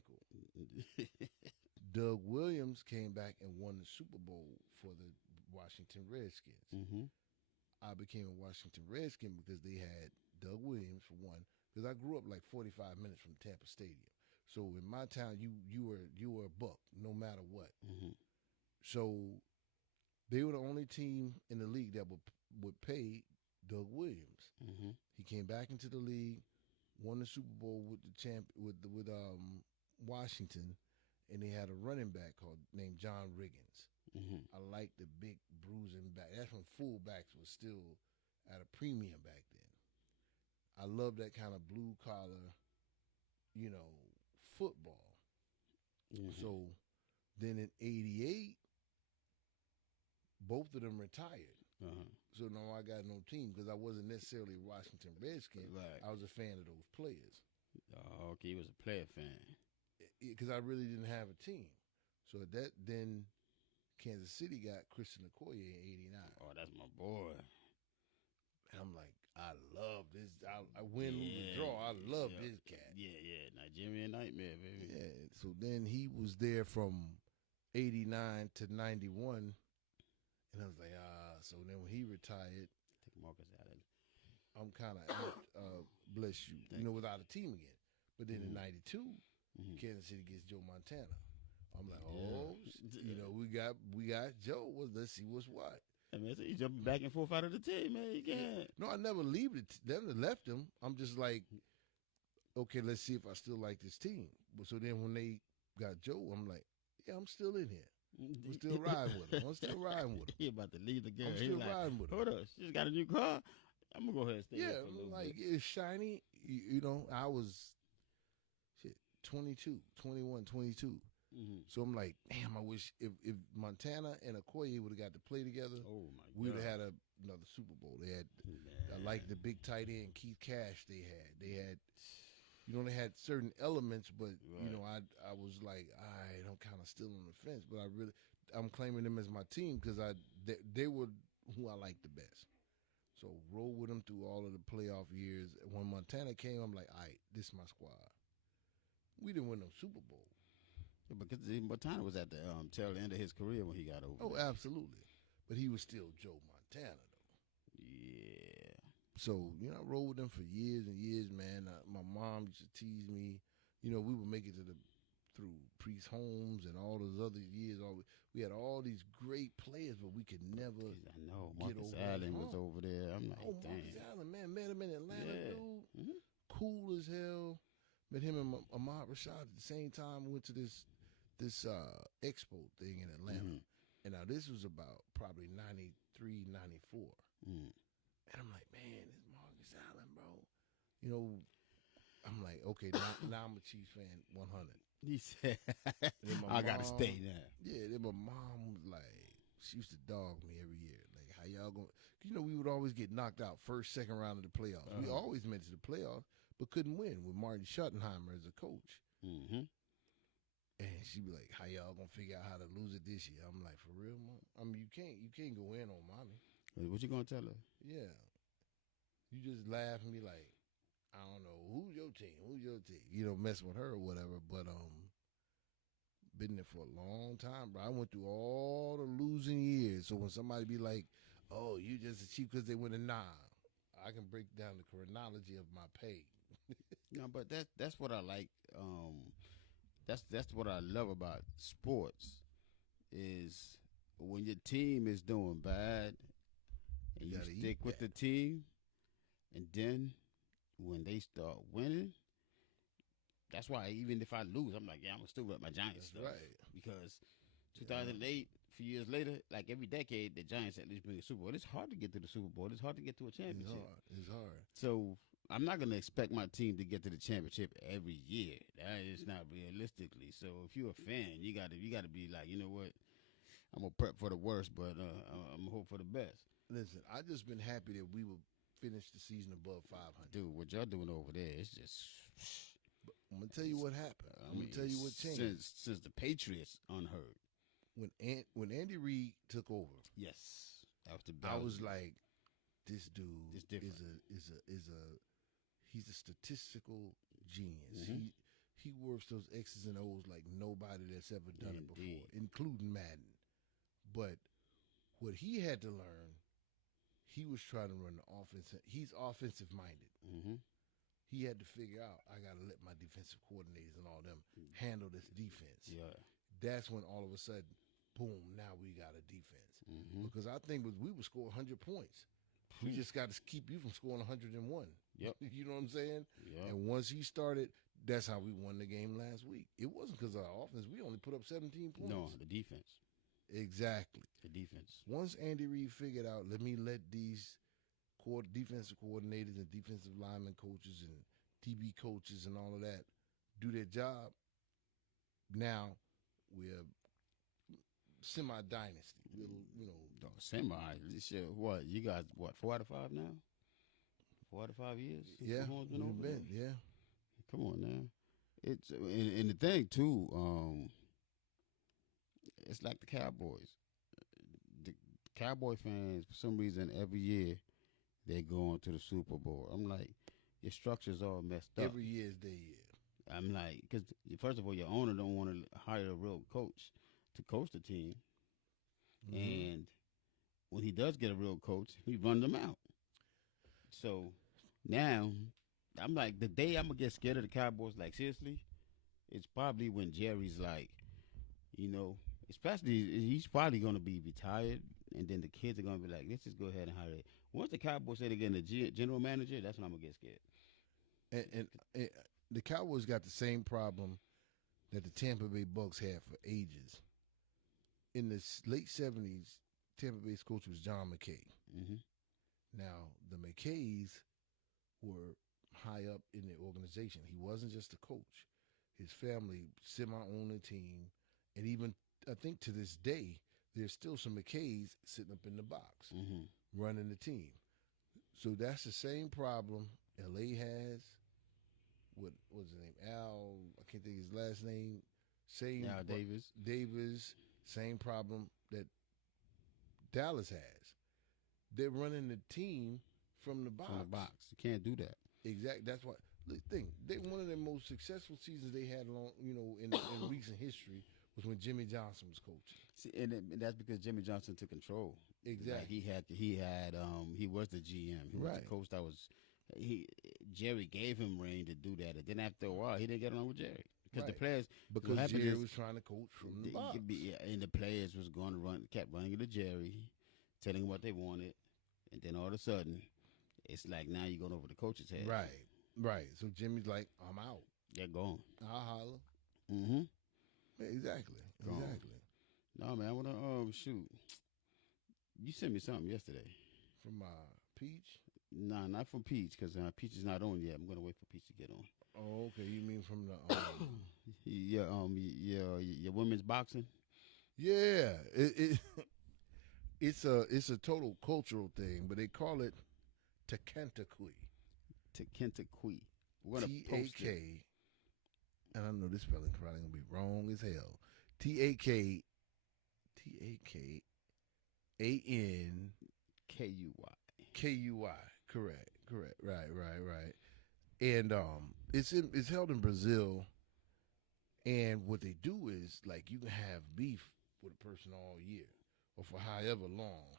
ankle. Doug Williams came back and won the Super Bowl for the Washington Redskins. Mm-hmm. I became a Washington Redskin because they had Doug Williams for one. Because I grew up like 45 minutes from Tampa Stadium, so in my town, you were a buck no matter what. Mm-hmm. So they were the only team in the league that would pay Doug Williams. Mm-hmm. He came back into the league, won the Super Bowl with Washington, and they had a running back named John Riggins. Mm-hmm. I like the big bruising back. That's when fullbacks was still at a premium back then. I love that kind of blue collar, football. Mm-hmm. So then in '88, both of them retired. Uh-huh. So now I got no team because I wasn't necessarily a Washington Redskin. Right. I was a fan of those players. Oh, okay, he was a player fan. Because I really didn't have a team. So then Kansas City got Christian Okoye in '89. Oh, that's my boy. And I'm like, I love this. I win, lose, or draw. I love this cat. Yeah. Nigerian Nightmare, baby. Yeah. So then he was there from '89 to '91. And I was like, so then when he retired, Take Marcus Allen. I'm kind of, bless you, without a team again. But then in '92, Kansas City gets Joe Montana. I'm like, we got Joe. Well, let's see what's what. I mean, so you jumping back and forth out of the team, man. You can't. No, I never never left him. I'm just like, okay, let's see if I still like this team. But so then when they got Joe, I'm like, yeah, I'm still in here. I'm still riding with him. He about to leave the game. I'm still riding with him. Hold on, she just got a new car. I'm gonna go ahead and stay. Yeah, here for a little like bit. it's shiny. I was 22, 21, 22. Mm-hmm. So I'm like, damn, I wish if Montana and Okoye would have got to play together, Oh my God, we would have had another Super Bowl. They had, I like the big tight end Keith Cash. They had, they had certain elements, but Right. I was like, all right, I'm kind of still on the fence, but I'm claiming them as my team because they were who I liked the best. So roll with them through all of the playoff years. When Montana came, I'm like, all right, this is my squad. We didn't win no Super Bowl. Because Montana was at the tail end of his career when he got over. Oh, there. absolutely. But he was still Joe Montana, though. Yeah. So, I rolled with them for years and years, man. My mom used to tease me. We would make it through Priest Holmes and all those other years. We had all these great players, but we could never I know. get Marcus over Allen that was hump. over there. I'm like, Oh, dang. Marcus Allen, man. Met him in Atlanta, Yeah. dude. Mm-hmm. Cool as hell. Met him and Ahmad Rashad at the same time. We went to this expo thing in Atlanta. Mm-hmm. And now this was about probably 93, 94. Mm. And I'm like, man, this Marcus Allen, bro. I'm like, okay, now I'm a Chiefs fan 100. He said, Then my I got to mom- stay now. Yeah, then my mom was like, she used to dog me every year. Like, how y'all going? We would always get knocked out first, second round of the playoffs. We always made it to the playoffs, but couldn't win with Martin Schottenheimer as a coach. Mm-hmm. And she'd be like, how y'all going to figure out how to lose it this year? I'm like, for real, Mom? I mean, you can't go in on mommy. What you going to tell her? Yeah. You just laugh and be like, I don't know, who's your team? Messing with her or whatever. But been there for a long time, bro. I went through all the losing years. So when somebody be like, oh, you just a Chief because they win I can break down the chronology of my pay. No, but that's what I like. That's what I love about sports is when your team is doing bad and You you gotta eat stick with the that. team, and then when they start winning, that's why even if I lose, I'm like, yeah, I'm gonna still rep my Giants That's stuff. right. Because 2008, a few years later, like every decade, the Giants at least bring a Super Bowl. It's hard to get to the Super Bowl. It's hard to get to a championship. It's hard. So I'm not going to expect my team to get to the championship every year. That is not realistically. So if you're a fan, you got to be like, you know what? I'm gonna prep for the worst, but I'm gonna hope for the best. Listen, I just been happy that we would finish the season above 500. Dude, what y'all doing over there? It's just. I'm gonna tell you what happened. I'm gonna tell you what changed. Since the Patriots unheard. When Andy Reid took over, Yes, that was the. I was like, this dude It's different. is a he's a statistical genius. Mm-hmm. he works those X's and O's like nobody that's ever done it Indeed. before, including Madden. But what he had to learn, he was trying to run the offense. He's offensive minded. Mm-hmm. He had to figure out, I got to let my defensive coordinators and all them handle this defense. Yeah. That's when all of a sudden, boom, now we got a defense. Mm-hmm. Because I think we would score 100 points. We just got to keep you from scoring 101. Yep. You know what I'm saying? Yep. And once he started, that's how we won the game last week. It wasn't because of our offense. We only put up 17 points. No, the defense. Exactly. The defense. Once Andy Reid figured out, let me let these defensive coordinators and defensive lineman coaches and DB coaches and all of that do their job, now we're semi-dynasty. Semi. Shit, what? You guys, what, 4 out of 5 now? 4 out of 5 years? Yeah, Mahomes been over we've there? been, yeah. Come on now. It's and the thing too, it's like the Cowboys. The Cowboy fans, for some reason, every year they go on to the Super Bowl. I'm like, your structure's all messed up. Every year is their year. I'm like, because first of all, your owner don't want to hire a real coach to coach the team, and when he does get a real coach, he run them out. So now, I'm like, the day I'm gonna get scared of the Cowboys, like seriously, it's probably when Jerry's like, especially he's probably gonna be retired, and then the kids are gonna be like, let's just go ahead and hire it. Once the Cowboys say they're getting a general manager, that's when I'm gonna get scared. And the Cowboys got the same problem that the Tampa Bay Bucks had for ages. In the late 70s, Tampa Bay's coach was John McKay. Mm-hmm. Now, the McKays were high up in the organization. He wasn't just a coach. His family semi-owned the team. And even, I think to this day, there's still some McKays sitting up in the box running the team. So that's the same problem L.A. has. What was his name? Al, I can't think of his last name. Al Davis. Davis, same problem that Dallas has. They're running the team from the box. From the box. You can't do that. Exactly. That's why. They one of the most successful seasons they had in recent history was when Jimmy Johnson was coaching. See, and that's because Jimmy Johnson took control. Exactly. Like he was the GM. He was the coach that was. Jerry gave him reign to do that, and then after a while, he didn't get along with Jerry because the players. Because Jerry was trying to coach from the box. And the players was going to kept running to Jerry, telling him what they wanted, and then all of a sudden, it's like now you're going over the coach's head. Right. So Jimmy's like, I'm out. They're gone. I'll holler. Mm-hmm. Exactly. Gone. Exactly. No, man, I want to shoot. You sent me something yesterday. From Peach? Nah, not from Peach, because Peach is not on yet. I'm gonna wait for Peach to get on. Oh, okay. You mean from the your women's boxing? Yeah, it's a total cultural thing, but they call it Tekentakui. Tekentakui. We're gonna post T-A-K, it. and I know this spelling probably gonna be wrong as hell. T-A-K-A-N K-U-Y. K-U-Y. Correct. Right. And it's held in Brazil, and what they do is, like, you can have beef with a person all year or for however long,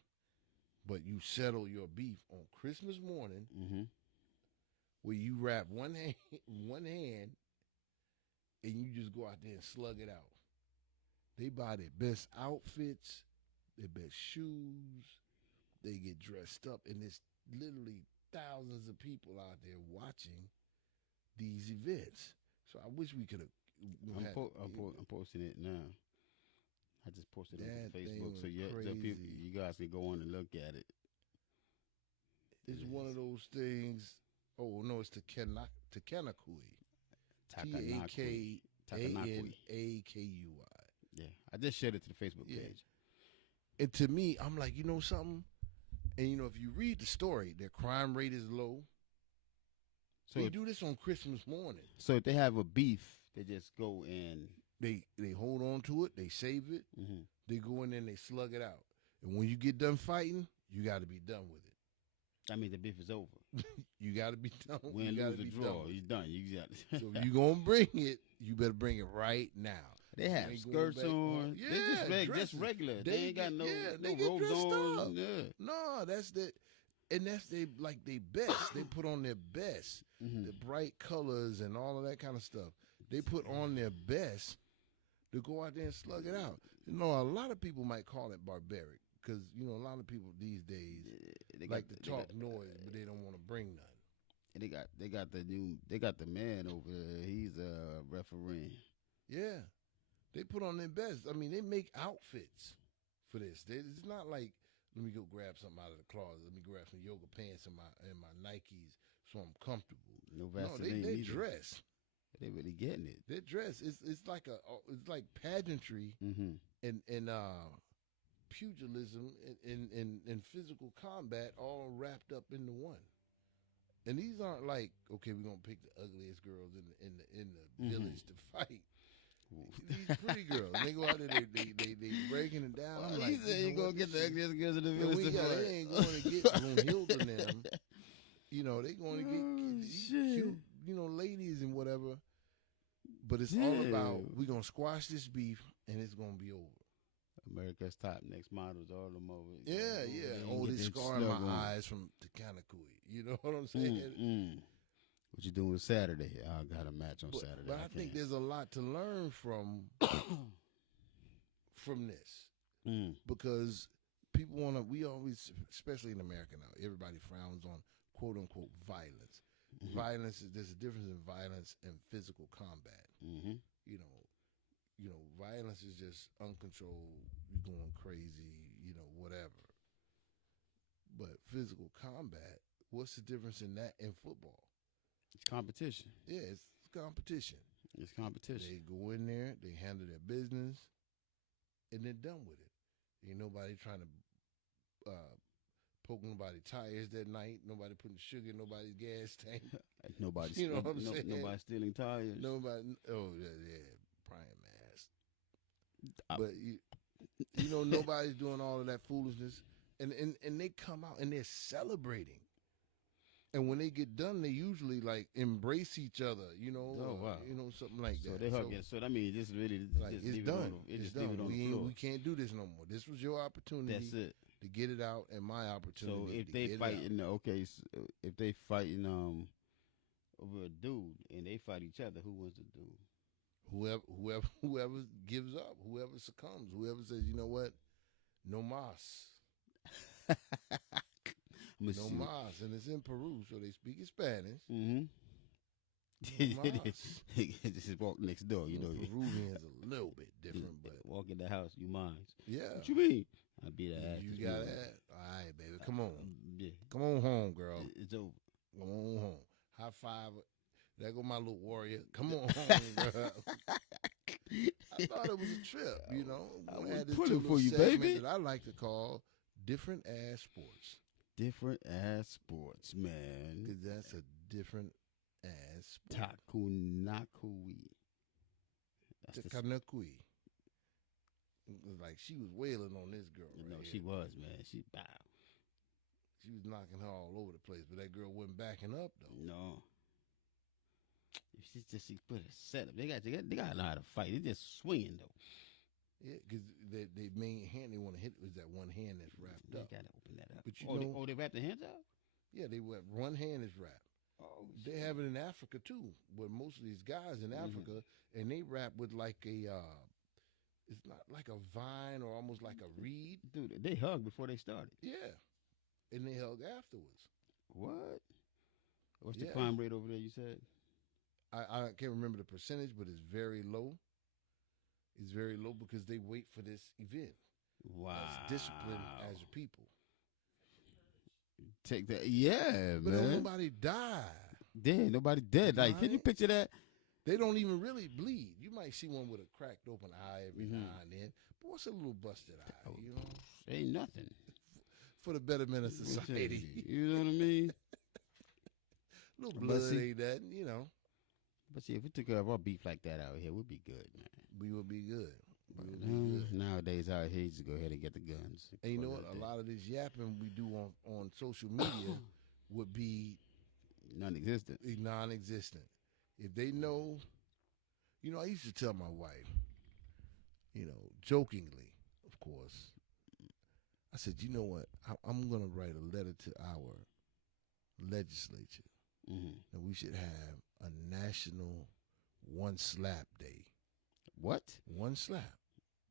but you settle your beef on Christmas morning, where you wrap one hand, and you just go out there and slug it out. They buy their best outfits, their best shoes. They get dressed up, and there's literally thousands of people out there watching these events. So I wish we could have. I'm posting it now. I just posted it on Facebook, so crazy. You guys can go on and look at it. It's one of those things. Oh no, it's Tekenakui. T-A-K-A-N-A-K-U-Y. Yeah, I just shared it to the Facebook page. And to me, I'm like, you know something? And if you read the story, their crime rate is low. So they do this on Christmas morning. So if they have a beef, they just go and they hold on to it, they save it, they go in there and they slug it out. And when you get done fighting, you got to be done with it. That means the beef is over. You got to be done. Win, You got lose, to or be draw. done. He's done. You got it. So if you gonna bring it, you better bring it right now. They have ain't going skirts back on. home. They just, just dresses. regular. They ain't got no, they no get robes dressed on. up. Yeah. No, that's the, and that's they like they best. They put on their best, Mm-hmm. the bright colors and all of that kind of stuff. They put on their best to go out there and slug it out. You know, a lot of people might call it barbaric because you know a lot of people these days They like to talk noise, but they don't want to bring none. They got the man over there. He's a referee. Yeah, they put on their best. I mean, they make outfits for this. It's not like let me go grab something out of the closet. Let me grab some yoga pants and my Nikes so I'm comfortable. No No, Vaseline. they either. dress. They really getting it. They're dressed. It's like pageantry Mm-hmm. and pugilism and physical combat all wrapped up into one. And these aren't like, okay, we're gonna pick the ugliest girls in the village to fight. These pretty girls, they go out there, they breaking it down. I'm like, he said you gonna get the ugliest girls in the village. They ain't going to get Brunhilde and them. You know, they going to get cute, you know, ladies and whatever. But it's all about we gonna squash this beef and it's gonna be over. America's Top Next Models, all them over. Yeah. Oh, they scarring my eyes from Takanakui. You know what I'm saying? What you doing Saturday? I got a match on Saturday. But I think there's a lot to learn from this because people want to. We always, especially in America now, everybody frowns on quote unquote violence. Mm-hmm. There's a difference in violence and physical combat. Mm-hmm. You know, violence is just uncontrolled. You're going crazy. You know, whatever. But physical combat, what's the difference in that and football? It's competition. Yeah, it's competition. It's competition. They go in there, they handle their business, and they're done with it. Ain't nobody trying to poke nobody's tires that night. Nobody putting sugar in nobody's gas tank. Nobody, you know what I'm saying? Nobody stealing tires. Nobody. Oh yeah, Brian Mass. But you know, nobody's doing all of that foolishness, and they come out and they're celebrating. And when they get done, they usually like embrace each other, you know. Oh, wow. You know, something like that. So they hug it. So I mean, just really, like just it's leave done. It's done. Leave it on the floor. We can't do this no more. This was your opportunity. That's it. To get it out, and my opportunity. So if to they get fighting, if they fighting over a dude and they fight each other, who wins the dude? Whoever gives up, whoever succumbs, whoever says, you know what, no mas. No mas, and it's in Peru, so they speak in Spanish. Mm-hmm. No Just walk next door, you know. Peruvians a little bit different, but walk in the house, you mind? Yeah. What you mean? I beat that ass. You got that? All right, baby, come on. Yeah. Come on home, girl. It's over. Come on home. High five. There go my little warrior. Come on home, girl. I thought it was a trip, you know. I had was this pulling little for you, segment baby. that I like to call different ass sports. Different ass sports, man. Because that's a different ass sport. Takunakui. Takanakui. It was like she was wailing on this girl. You know, right she here. was, man. She bow. She was knocking her all over the place, but that girl wasn't backing up though. No. She put a setup. They got to know how to fight. They just swinging though. Yeah, because they main hand they want to hit was that one hand that's wrapped up. They got to open that up. But you know, they wrap their hands out? Yeah, one hand is wrapped. Oh, they have it in Africa too, where most of these guys in Africa, and they wrap with like a, it's not like a vine or almost like a reed. Dude, they hug before they started. Yeah, and they hug afterwards. What? What's the crime rate over there? You said. I can't remember the percentage, but it's very low. It's very low because they wait for this event. Wow. That's discipline as a people. Take that. Yeah, but man. Nobody died. Yeah, nobody dead. Like, can you picture that? They don't even really bleed. You might see one with a cracked open eye every now and then. But what's a little busted eye, you know? Ain't nothing. For the betterment of society. You know what I mean? A little blood ain't that, you know. But see, if we took care of our beef like that out here, we'd be good, man. We would be good. You'll be good. Nowadays, out here, you just go ahead and get the guns. And you know what? A lot of this yapping we do on social media would be non-existent. non-existent. If they know, I used to tell my wife, jokingly, of course, I said, you know what? I'm going to write a letter to our legislature. Mm-hmm. And we should have a national one slap day. What? One slap.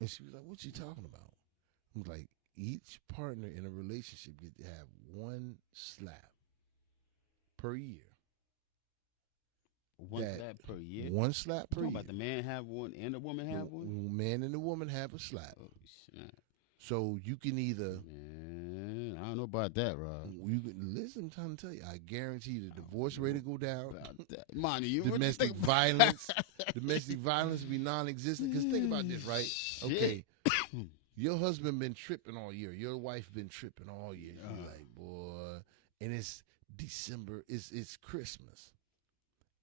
And she was like, what you talking about? I'm like, each partner in a relationship get to have one slap per year. One slap per year? One slap per year. About the man have one and the woman have one? Man and the woman have a slap. Oh, snap. So you can either... Man, I don't know about that, Rob. Listen, I'm trying to tell you, I guarantee you the divorce rate will go down. Monty, you domestic violence. Domestic violence will be non-existent. Because think about this, right? Shit. Okay. Your husband been tripping all year. Your wife been tripping all year. You're like, boy. And it's December. It's Christmas.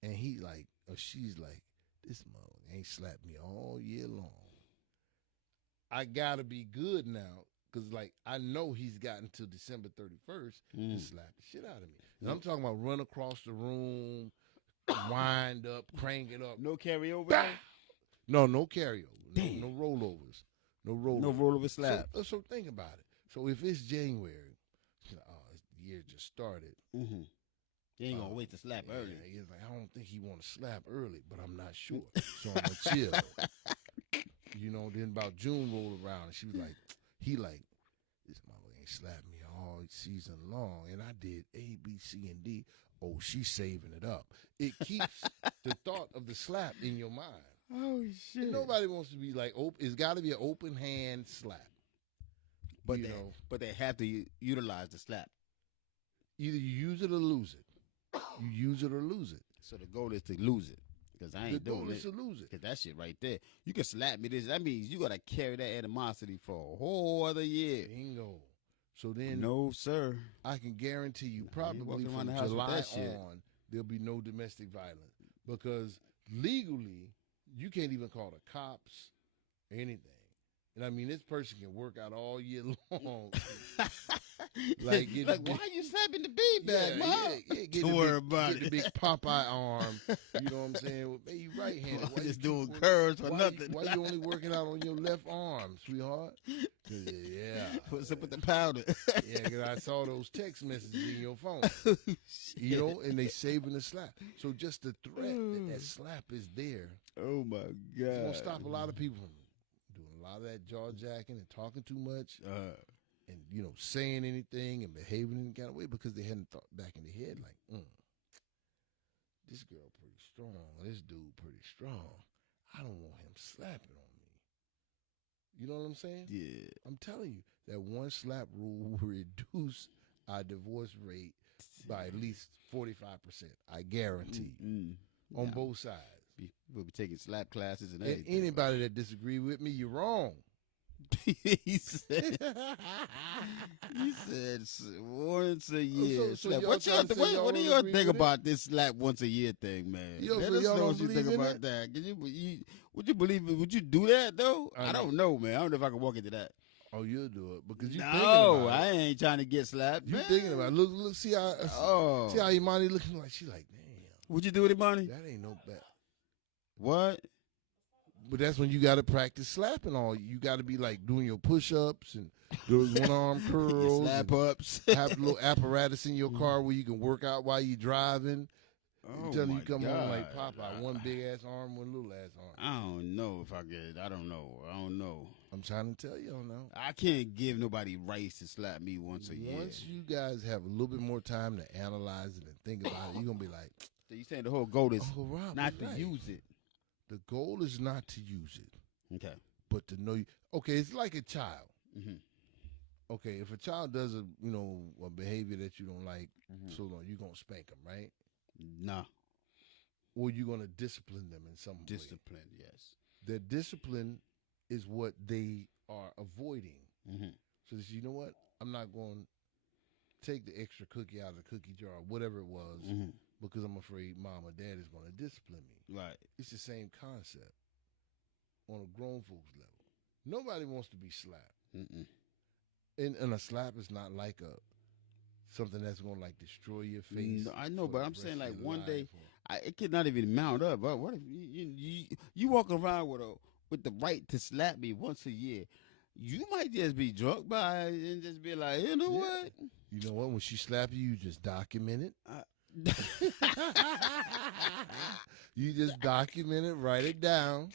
And he like, or she's like, this mother ain't slapped me all year long. I gotta be good now, because like I know he's gotten to December 31st to slap the shit out of me. And I'm talking about run across the room, wind up, crank it up. No carryover? No carryover. Damn. No rollovers. No rollovers. No rollover slap. So think about it. So if it's January, the year just started. Mm-hmm. You ain't gonna wait to slap early. He's like, I don't think he want to slap early, but I'm not sure. So I'm gonna chill. Then about June rolled around, and she was like, this mother ain't slapped me all season long, and I did A, B, C, and D. Oh, she's saving it up. It keeps the thought of the slap in your mind. Oh, shit. And nobody wants to be like, it's got to be an open hand slap. But they have to utilize the slap. Either you use it or lose it. You use it or lose it. So the goal is to lose it. Because I ain't doing it. The goal is to lose it. Because that shit right there. You can slap me this. That means you got to carry that animosity for a whole other year. Bingo. So then. No, sir. I can guarantee you probably from July on, there'll be no domestic violence. Because legally, you can't even call the cops or anything. And I mean, this person can work out all year long. why are you slapping the beat back, Mom? Don't worry about it. Get the big Popeye arm. You know what I'm saying? Well, man, you right-handed. Why just doing curves for nothing? Why you only working out on your left arm, sweetheart? Yeah. What's up with the powder? Yeah, because I saw those text messages in your phone. And they saving the slap. So just the threat that slap is there. Oh, my God. It's going to stop a lot of people from doing a lot of that jaw-jacking and talking too much. And, saying anything and behaving in any kind of way because they hadn't thought back in their head like, this girl pretty strong. This dude pretty strong. I don't want him slapping on me. You know what I'm saying? Yeah. I'm telling you, that one slap rule will reduce our divorce rate by at least 45%. I guarantee. On both sides. We'll be taking slap classes and everything. Anybody that disagree with me, you're wrong. he said once a year. What do y'all think about this slap once a year thing, man? Let us know what you think about that. Would you believe it? Would you do that though? I don't know, man. I don't know if I can walk into that. Oh, you'll do it because you thinking about it. I ain't trying to get slapped. You thinking about it. Look, see how Imani looking like. She like, damn. Would you do it, Imani? That ain't no bad. What? But that's when you got to practice slapping all. You got to be like doing your push-ups and those one-arm curls. Slap-ups. Have a little apparatus in your car where you can work out while you're driving. Until you come on like Popeye, one big-ass arm, one little-ass arm. I don't know if I get. I don't know. I'm trying to tell you, I don't know. I can't give nobody rights to slap me once a year. Once you guys have a little bit more time to analyze it and think about it, you're going to be like. So you saying the whole goal is not to right. use it. The goal is not to use it. Okay. But to know you. Okay, it's like a child. Mm-hmm. Okay, if a child does a behavior that you don't like, so long, you're going to spank them, right? Nah. Or you're going to discipline them in some way. Discipline, yes. Their discipline is what they are avoiding. Mm-hmm. So you know what? I'm not going to take the extra cookie out of the cookie jar, whatever it was, because I'm afraid mom or dad is going to discipline me. Right. It's the same concept on a grown folks level. Nobody wants to be slapped. Mm-mm. And a slap is not like a something that's gonna like destroy your face. No, I know, for but the I'm rest saying of like your one day, life or- it could not even mount up. But what if you walk around with the right to slap me once a year? You might just be drunk by it and just be like, you know Yeah. what? You know what? When she slap you, you just document it. You just document it, write it down.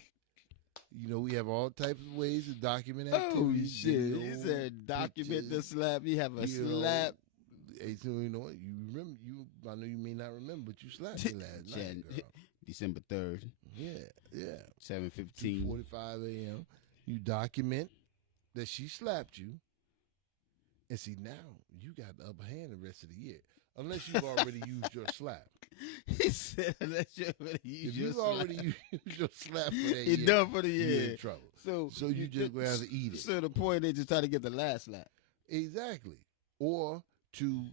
You know, we have all types of ways to document Oh activities. shit! You video, said document the pictures, slap. You have a you know. slap. Hey, so you know what? You remember? I know you may not remember, but you slapped me last night, girl. December 3rd, Yeah, yeah. 7:15. 2:45 a.m. You document that she slapped you, and see now you got the upper hand the rest of the year, unless you've already used your slap. He said, "Unless you already If use your you've slap, already used your slap for that it's year, done for the you're year." in trouble. So you just gonna have to eat it. So the point is, just try to get the last slap. Exactly. Or to,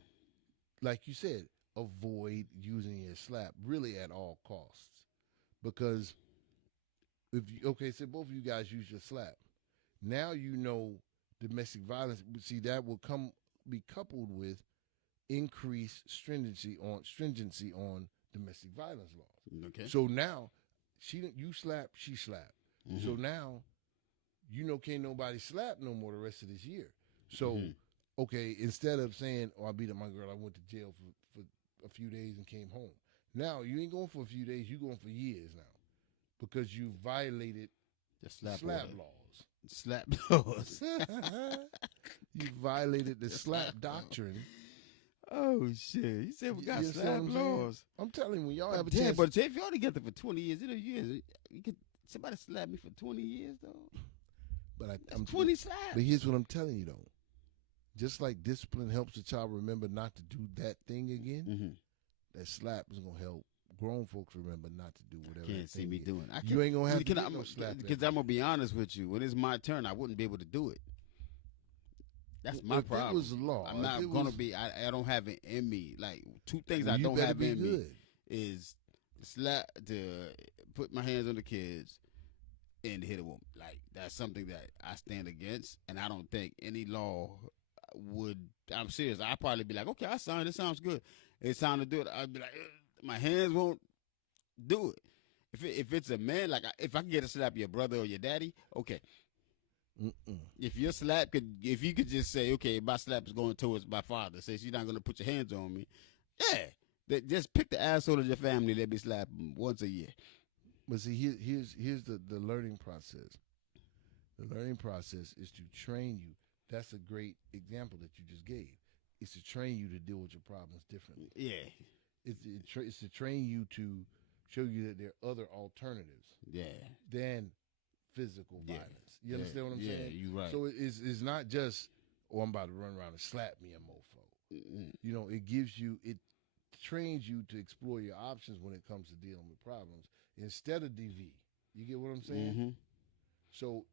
like you said, avoid using your slap really at all costs. Because if you, okay, so both of you guys use your slap. Now you know domestic violence. See, that will be coupled with increased stringency on domestic violence laws. Okay. So now you slap, she slap. Mhm. So now you know can't nobody slap no more the rest of this year. So okay, instead of saying, "Oh, I beat up my girl, I went to jail for a few days and came home." Now you ain't going for a few days, you going for years now, because you violated The slap order. laws. Slap laws. You violated the slap doctrine. Oh shit! You said we got You see what slap I'm saying? laws. I'm telling you, when y'all have a Damn, chance, but if y'all together for 20 years, you could somebody slap me for 20 years though. but I'm 20 slaps. But here's what I'm telling you though. Just like discipline helps the child remember not to do that thing again, that slap is gonna help grown folks remember not to do whatever. Can't that see thing me is. doing. You ain't gonna have to Can get no slap. because I'm gonna be honest with you. When it's my turn, I wouldn't be able to do it. That's my problem. If it was law, I'm not gonna be. I don't have it in me. Like two things well, I you don't better have be in me good. is to put my hands on the kids and hit a woman. Like that's something that I stand against, and I don't think any law would. I'm serious. I'd probably be like, okay, I signed. It sounds good. It's time to do it. I'd be like, my hands won't do it. If it's a man, like if I can get a slap your brother or your daddy, okay. If your slap if you could just say, okay, my slap is going towards my father, say she's not going to put your hands on me, yeah, just pick the asshole of your family. Let me slap them once a year. But see, here's the learning process. The learning process is to train you. That's a great example that you just gave. It's to train you to deal with your problems differently. Yeah, it's to train you to show you that there are other alternatives. Yeah. Than physical violence. You understand what I'm saying? Yeah, you're right. So it's not just, oh, I'm about to run around and slap me a mofo. You know, it trains you to explore your options when it comes to dealing with problems instead of DV. You get what I'm saying? So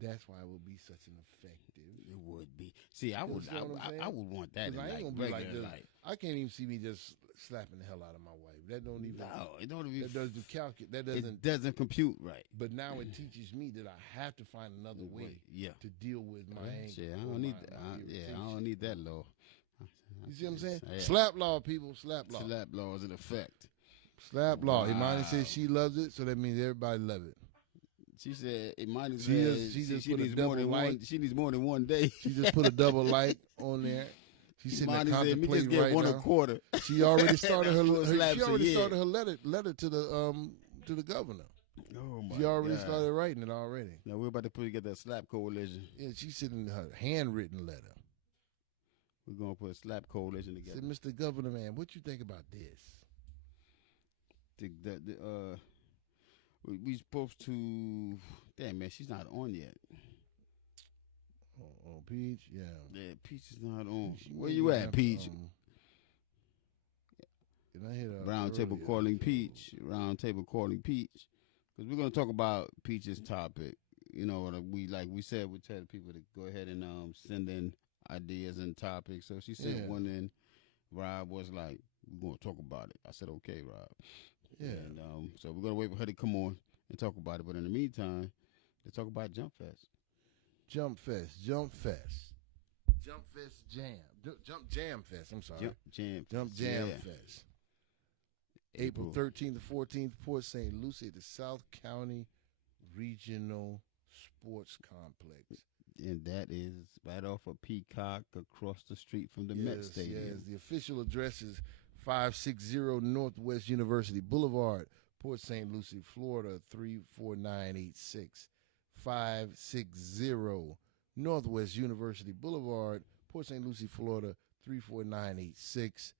that's why it would be such an effective. It would be. See, I would want that. I ain't gonna be like this. I can't even see me just slapping the hell out of my wife. That don't even. No, it don't even. That doesn't calculate. That doesn't. It doesn't compute right. But now it teaches me that I have to find another way. To deal with my anger. Shit, I don't need that. I don't need that law. You see what I'm saying? Yeah. Slap law, people. Slap law. Slap law is in effect. Slap law. Imani says she loves it, so that means everybody loves it. She said Imani she needs more than one. She needs more than one day. She just put a double like on there. She's sitting there contemplating right now. A quarter. She already started her letter to the governor. Oh my! She already started writing it already. Now we're about to put together a slap coalition. Yeah, she's sitting in her handwritten letter. We're gonna put a slap coalition together. Said, Mr. Governor, man, what you think about this? We supposed to. Damn, man, she's not on yet. Oh, Peach, yeah. Yeah, Peach is not on. Where you at, Peach? Can I hit Round table calling Peach. Round table calling Peach. Because we're gonna talk about Peach's topic. You know, we said, we tell people to go ahead and send in ideas and topics. So she sent one in. Rob was like, "We're gonna talk about it." I said, "Okay, Rob." Yeah. And so we're gonna wait for her to come on and talk about it. But in the meantime, Let's talk about Jump Fest. Jump Fest. Jump Fest Jam. Jump Jam Fest. I'm sorry. Jump Jam Fest. April 13th to 14th, Port St. Lucie at the South County Regional Sports Complex. And that is right off of Peacock across the street from the Met Stadium. Yes, the official address is 560 Northwest University Boulevard, Port St. Lucie, Florida, 34986. 560 Northwest University Boulevard, Port St. Lucie, Florida, 34986.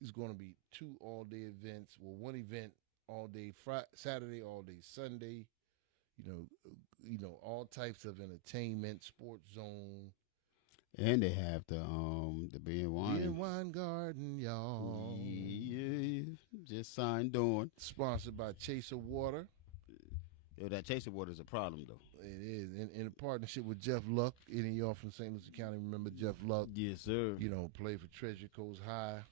It's going to be 2 all-day events. Well, 1 event all day Saturday, all day Sunday. You know, all types of entertainment, sports zone. And they have the beer and wine. Beer and wine garden, y'all. Yeah, just signed on. Sponsored by Chaser Water. Yo, that Chaser Water is a problem, though. It is. In a partnership with Jeff Luck. Any of y'all from St. Lucie County remember Jeff Luck? Yes, sir. You know, played for Treasure Coast High.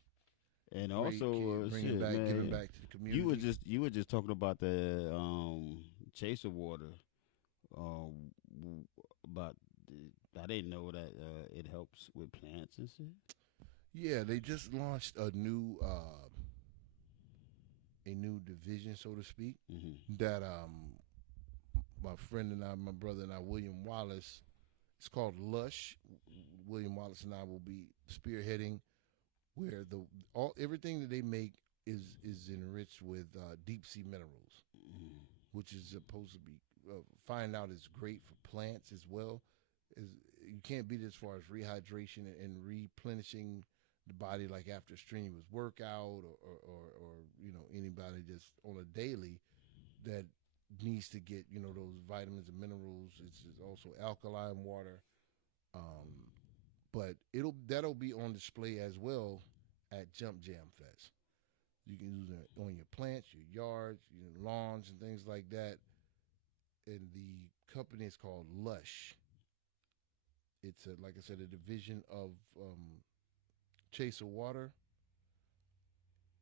And Great also, giving back to the community. You were just talking about the Chaser Water. About I didn't know that it helps with plants and shit. Yeah, they just launched a new division, so to speak. Mm-hmm. That my friend and I, my brother and I, William Wallace. It's called Lush. William Wallace and I will be spearheading, where everything that they make is enriched with deep sea minerals, which is supposed to be find out is great for plants as well. You can't beat it as far as rehydration and replenishing the body, like after a strenuous workout or you know, anybody just on a daily that needs to get, you know, those vitamins and minerals. It's also alkaline water, but that'll be on display as well at Jump Jam Fest. You can use it on your plants, your yards, your lawns, and things like that. And the company is called Lush. It's like I said, a division of Chaser Water,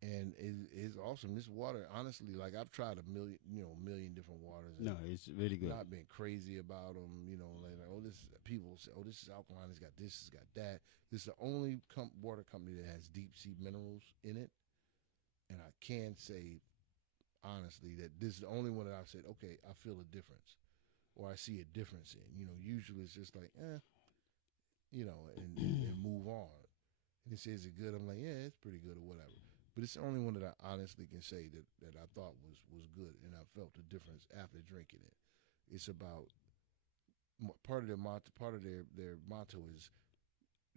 and it's awesome. This water, honestly, like I've tried a million different waters. No, it's really good. Not been crazy about them, you know. Like people say, this is alkaline. It's got this, it's got that. This is the only water company that has deep sea minerals in it, and I can say honestly that this is the only one that I've said, okay, I feel a difference, or I see a difference in. You know, usually it's just like, you know, and move on. And he says, is it good? I'm like, yeah, it's pretty good or whatever. But it's the only one that I honestly can say that I thought was good, and I felt the difference after drinking it. It's about part of their motto is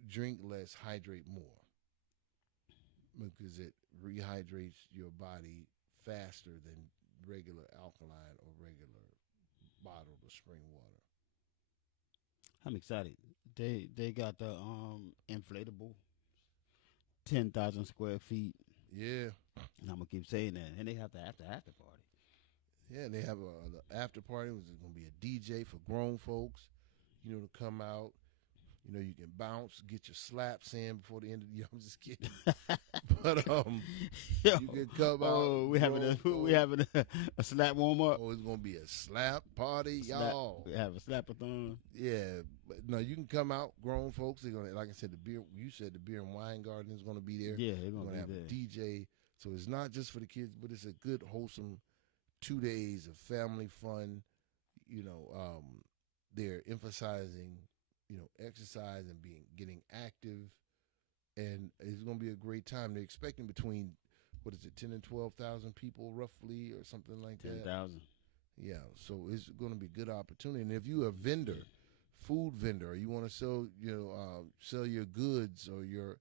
drink less, hydrate more, because it rehydrates your body faster than regular alkaline or regular bottled or spring water. I'm excited. They got the inflatable 10,000 square feet. Yeah. And I'm gonna keep saying that. And they have the after party. Yeah, they have the after party. It's gonna be a DJ for grown folks, you know, to come out. You know, you can bounce, get your slaps in before the end of the year. I'm just kidding. But you can come out. We having a slap warm up. Oh, it's gonna be a slap party, y'all. We have a slapathon. Yeah, but no, you can come out, grown folks. They're gonna, like I said, you said the beer and wine garden is gonna be there. Yeah, they're gonna have there. a DJ. So it's not just for the kids, but it's a good, wholesome 2 days of family fun. You know, they're emphasizing, you know, exercise and getting active, and it's going to be a great time. They're expecting between 10 and 12,000 people roughly, or something like 10,000. that. Yeah, so it's going to be a good opportunity. And if you're a vendor, food vendor, or you want to sell, sell your goods or your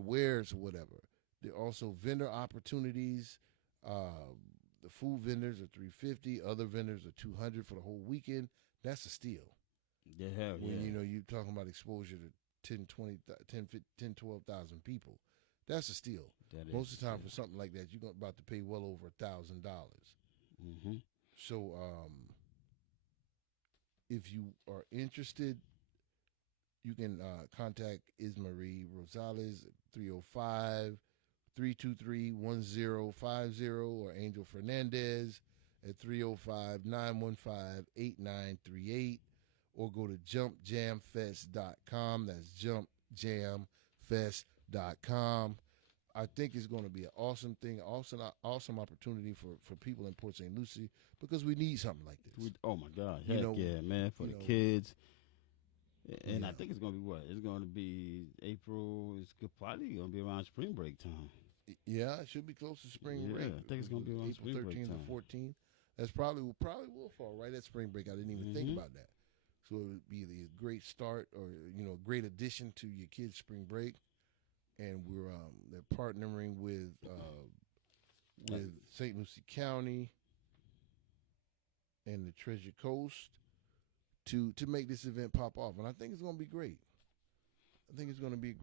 wares or whatever, there are also vendor opportunities. The food vendors are $350, other vendors are $200 for the whole weekend. That's a steal. Yeah, when you know you're talking about exposure to 12,000 people, that's a steal. Most of the time for something like that, you're about to pay well over $1,000. Mm-hmm. So, if you are interested, you can contact Ismarie Rosales 305-323-1050, or Angel Fernandez at 305-915-8938 or go to jumpjamfest.com. That's jumpjamfest.com. I think it's going to be an awesome thing, awesome opportunity for people in Port St. Lucie because we need something like this. Oh, my God. Heck yeah, man, for the kids. And I think it's going to be what? It's going to be April. It's probably going to be around spring break time. Yeah, it should be close to spring break. I think it's going to be around April spring break 13th time. or 14th. That's probably will fall right at spring break. I didn't even think about that. So it would be a great start or, a great addition to your kids' spring break. And they're partnering with St. Lucie County and the Treasure Coast to make this event pop off. And I think it's going to be great. I think it's going to be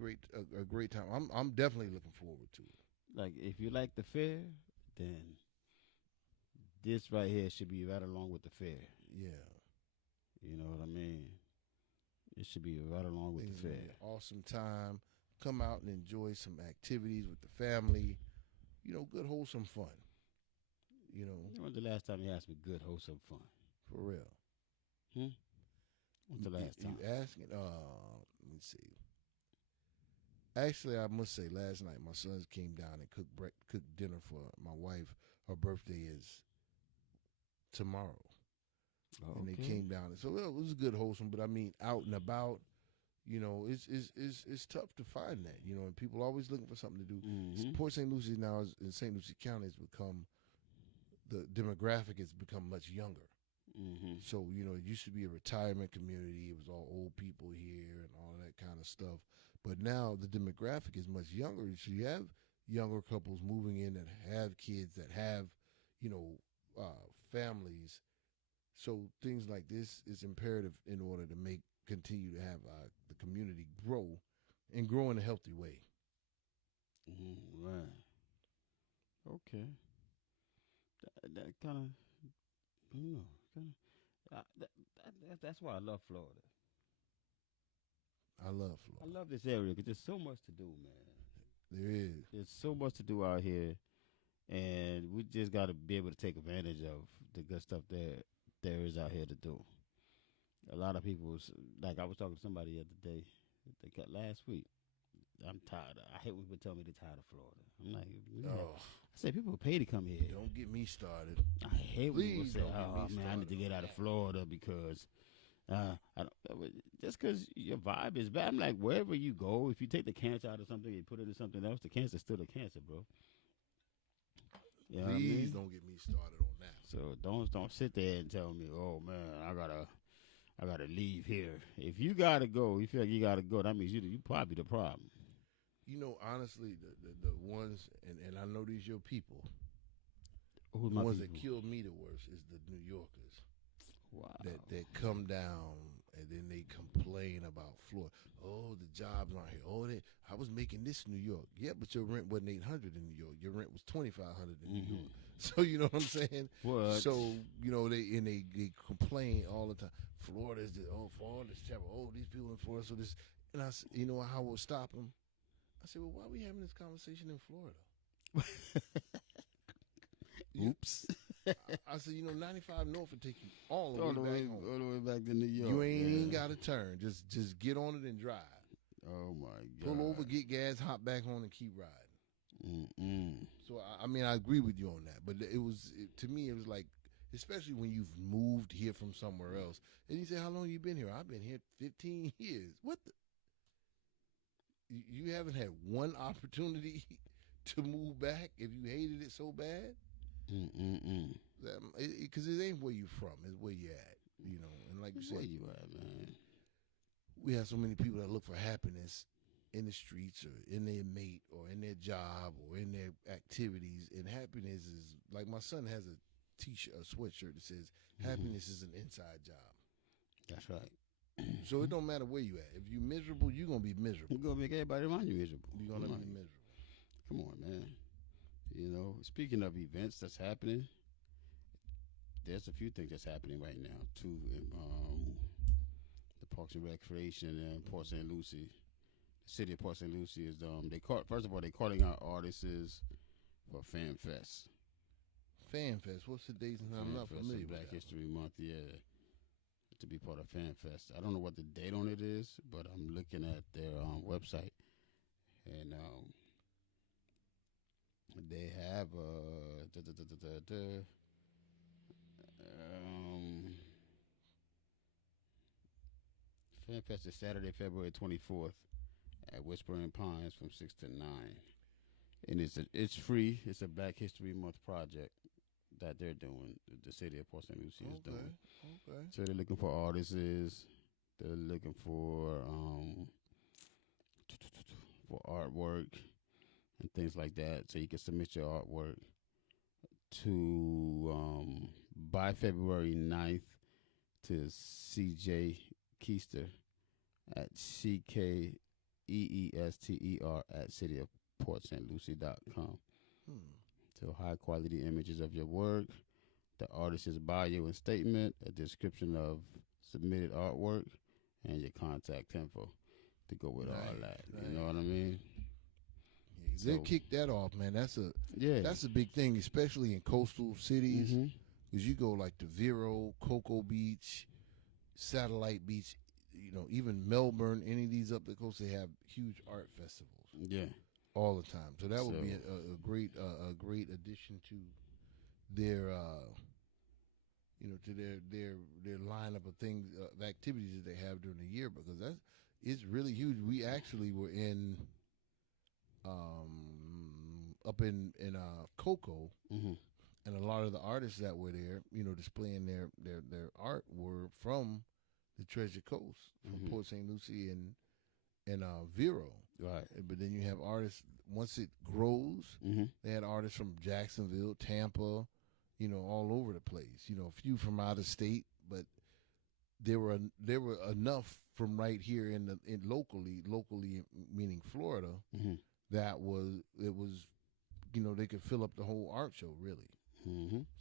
a great time. I'm definitely looking forward to it. Like, if you like the fair, then this right here should be right along with the fair. Yeah. You know what I mean? It should be right along with the fair. Awesome time. Come out and enjoy some activities with the family. Good, wholesome fun. When's the last time you had some good, wholesome fun? For real. When's the last time? You asking? Let me see. Actually, I must say, last night my sons came down and cooked dinner for my wife. Her birthday is tomorrow. Oh, and they came down. So it was good, wholesome. But I mean, out and about, it's tough to find that. And people are always looking for something to do. Port St. Lucie now in St. Lucie County the demographic has become much younger. So it used to be a retirement community. It was all old people here and all that kind of stuff. But now the demographic is much younger. So you have younger couples moving in that have kids that have, families. So things like this is imperative in order to continue to have the community grow and grow in a healthy way. Right. Okay. That kind of, that's why I love Florida. I love Florida. I love this area because there's so much to do, man. There is. There's so much to do out here, and we just got to be able to take advantage of the good stuff that there is out here to do. A lot of people, like I was talking to somebody the other day, last week. I'm tired. I hate when people tell me they're tired of Florida. I'm like, I say people pay to come here. Don't get me started. I hate when people say, "Oh man, I need to get out of Florida because." Just because your vibe is bad. I'm like, wherever you go, if you take the cancer out of something and put it in something else, the cancer's still the cancer, bro. You know Please don't get me started on that. So don't sit there and tell me, oh man, I gotta leave here. If you gotta go, you feel like you gotta go, that means you probably the problem. Honestly, the ones, and I know these your people. Who's the my ones people? that killed me the worst is the New Yorkers. Wow. That come down and then they complain about Florida. Oh, the jobs aren't here. Oh, I was making this in New York. Yeah, but your rent wasn't $800 in New York. Your rent was $2,500 in New York. So you know what I'm saying? What? So they complain all the time. Florida's terrible. Oh, these people in Florida. So this, and I, how we'll stop them. I said, well, why are we having this conversation in Florida? Oops. I said, 95 North will take you all the way back home. All the way back to New York. You ain't even got to turn. Just get on it and drive. Oh, my God. Pull over, get gas, hop back on, and keep riding. So, I agree with you on that. But to me, it was like, especially when you've moved here from somewhere else. And you say, how long you been here? I've been here 15 years. What the? You haven't had one opportunity to move back if you hated it so bad? Because it ain't where you from, it's where you at, And like you said, where you at, man? We have so many people that look for happiness in the streets or in their mate or in their job or in their activities. And happiness is like my son has a t-shirt, a sweatshirt that says happiness is an inside job. That's right. So it don't matter where you at. If you miserable, you're gonna be miserable. You're gonna make everybody around you miserable. You're gonna be miserable. Come on, man. Speaking of events that's happening, there's a few things that's happening right now too. The Parks and Recreation in Port St. Lucie, the city of Port St. Lucie is they're calling out artists for Fan Fest. Fan Fest. What's the dates? I'm not Fan Fest familiar and with Black that. History Month, yeah. To be part of Fan Fest. I don't know what the date on it is, but I'm looking at their website, and they have Fan Fest is Saturday, February 24th at Whispering Pines from 6 to 9. And it's free. It's a Black History Month project that they're doing. The city of Port St. Lucie is doing. Okay. So they're looking for artists. They're looking for artwork and things like that. So you can submit your artwork to by February 9th to CJ Keister at CKEESTER at cityofportstlucie.com. So high quality images of your work, the artist's bio and statement, a description of submitted artwork, and your contact info to go with all that. You know what I mean? Yeah, they kick that off, man. That's a big thing, especially in coastal cities. Because you go like to Vero, Cocoa Beach, Satellite Beach, even Melbourne, any of these up the coast, they have huge art festivals. Yeah. All the time. So that would be a great addition to their to their lineup of things, of activities that they have during the year, because it's really huge. We actually were in up in Cocoa, and a lot of the artists that were there, displaying their art were from the Treasure Coast, from Port St. Lucie and Vero. Right. But then you have artists, once it grows, they had artists from Jacksonville, Tampa, all over the place. A few from out of state, but there were enough from right here in locally meaning Florida, that it was they could fill up the whole art show really.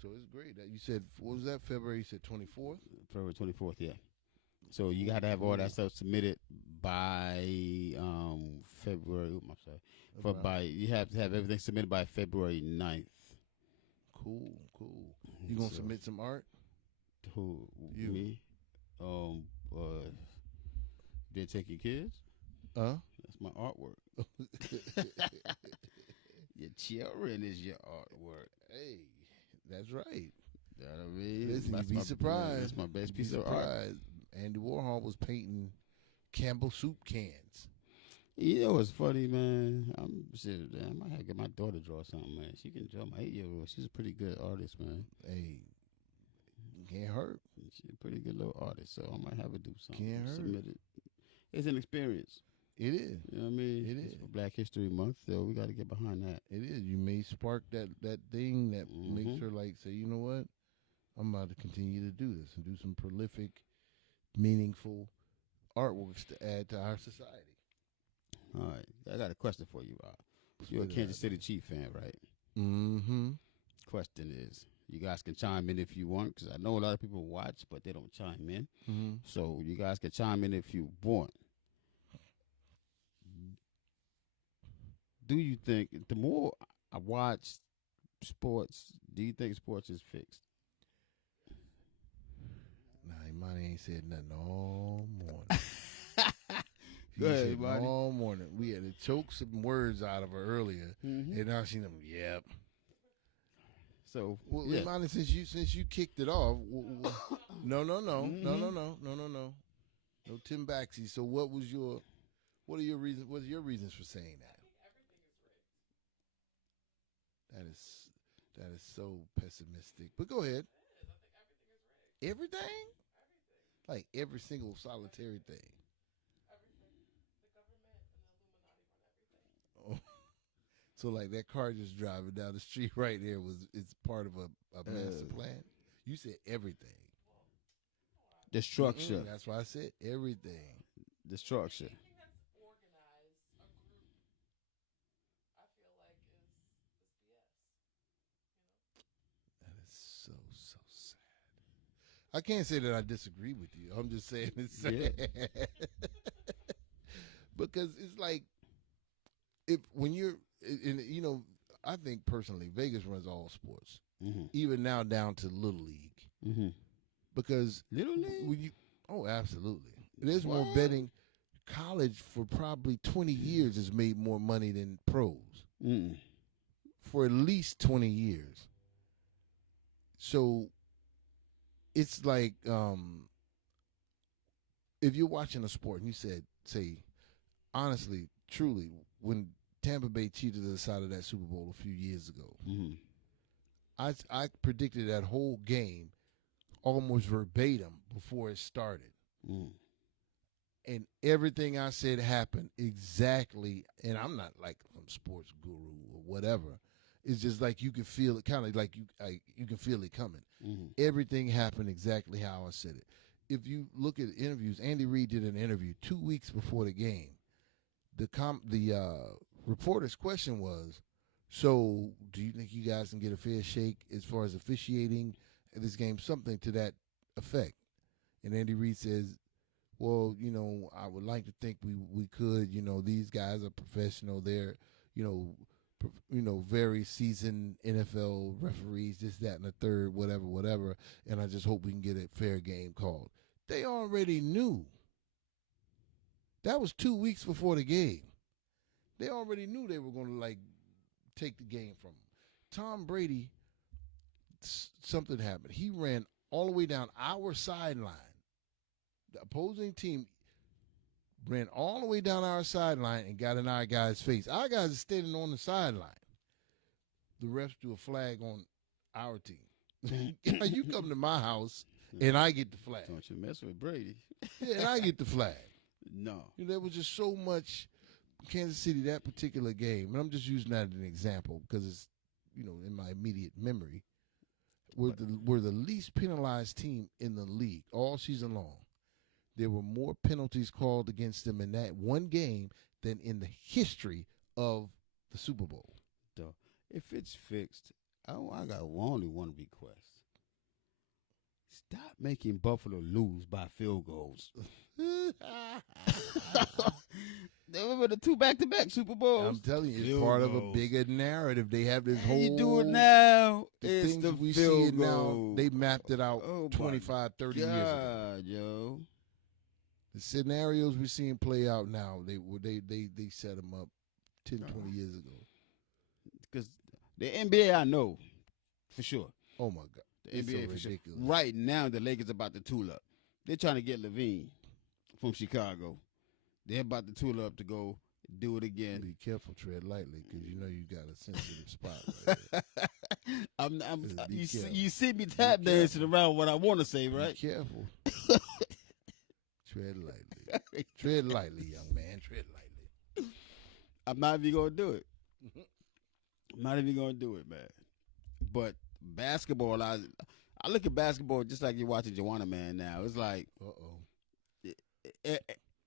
So it's great. That you said, what was that, February? You said 24th? February 24th, yeah. So you got to have all that stuff submitted by February. I'm sorry. You have to have everything submitted by February 9th. Cool. You gonna submit some art? Who? You. Me? Did take your kids? That's my artwork. Your children is your artwork. Hey, that's right. You know what I mean? Listen, you'd be surprised. That's my best piece of art. Andy Warhol was painting Campbell soup cans. You know what's funny, man? I might have to get my daughter to draw something, man. She can draw. My 8-year-old. She's a pretty good artist, man. Hey, can't hurt. She's a pretty good little artist, so I might have her do something. Can't hurt. Submit it. It's an experience. It is. You know what I mean? It It's is. for Black History Month, so we got to get behind that. It is. You may spark that thing that makes her say, you know what? I'm about to continue to do this and do some prolific, meaningful artworks to add to our society. All right. I got a question for you, Rob. You're a Kansas City Chief fan, right? Mm-hmm. Question is, you guys can chime in if you want, because I know a lot of people watch, but they don't chime in. So you guys can chime in if you want. Do you think, the more I watch sports, do you think sports is fixed? Nah, Imani ain't said nothing all morning. Go ahead, Imani. All morning. We had to choke some words out of her earlier, and now she them. Yep. So, well, yeah. Imani, since you kicked it off, no, no Tim Baxi. So what are your reasons? What are your reasons for saying that? That is so pessimistic. But go ahead. Everything? Like every single solitary thing. Oh. So like that car just driving down the street right there it's part of a master plan. You said everything. The structure. That's why I said everything. The structure. So sad. I can't say that I disagree with you. I'm just saying it's sad. Yeah. Because it's like, when you're, I think personally, Vegas runs all sports. even now down to Little League. Because Little League? when you, absolutely. There's more betting. College for probably 20 years has made more money than pros. For at least 20 years. So it's like if you're watching a sport and you say, honestly, truly, when Tampa Bay cheated the side of that Super Bowl a few years ago, I predicted that whole game almost verbatim before it started. And everything I said happened exactly. And I'm not like some sports guru or whatever. It's just like you can feel it, kind of like you can feel it coming. Everything happened exactly how I said it. If you look at interviews, Andy Reid did an interview 2 weeks before the game. The reporter's question was, so do you think you guys can get a fair shake as far as officiating in this game? Something to that effect. And Andy Reid says, well, I would like to think we could. These guys are professional. They're, very seasoned NFL referees, this, that, and the third, whatever. And I just hope we can get a fair game called. They already knew. That was 2 weeks before the game. They already knew they were going to, take the game from them. Tom Brady, something happened. He ran all the way down our sideline. The opposing team ran all the way down our sideline and got in our guy's face. Our guys are standing on the sideline. The refs do a flag on our team. You come to my house and I get the flag. Don't you mess with Brady. Yeah, and I get the flag. No. There was just so much Kansas City, that particular game, and I'm just using that as an example because it's, in my immediate memory, were the least penalized team in the league all season long. There were more penalties called against them in that one game than in the history of the Super Bowl. If it's fixed, I got only one request. Stop making Buffalo lose by field goals. They were the 2 back-to-back Super Bowls. I'm telling you, it's part of a bigger narrative. They have this whole. You do it now. The things we see now, they mapped it out 25, 30 years ago. Yo. The scenarios we're seeing play out now, they set them up 10, 20 years ago. Because the NBA, I know for sure. Oh, my God. The it's NBA so for ridiculous. sure. Right now, the Lakers about to tool up. They're trying to get Levine from Chicago. They're about to tool up to go do it again. Be careful, tread lightly, because you got a sensitive spot right there. You see me tap dancing around what I want to say, right? Be careful. Tread lightly. Tread lightly, young man. Tread lightly. I'm not even going to do it. I'm not even going to do it, man. But basketball, I look at basketball just like you're watching Joanna Man now. It's like,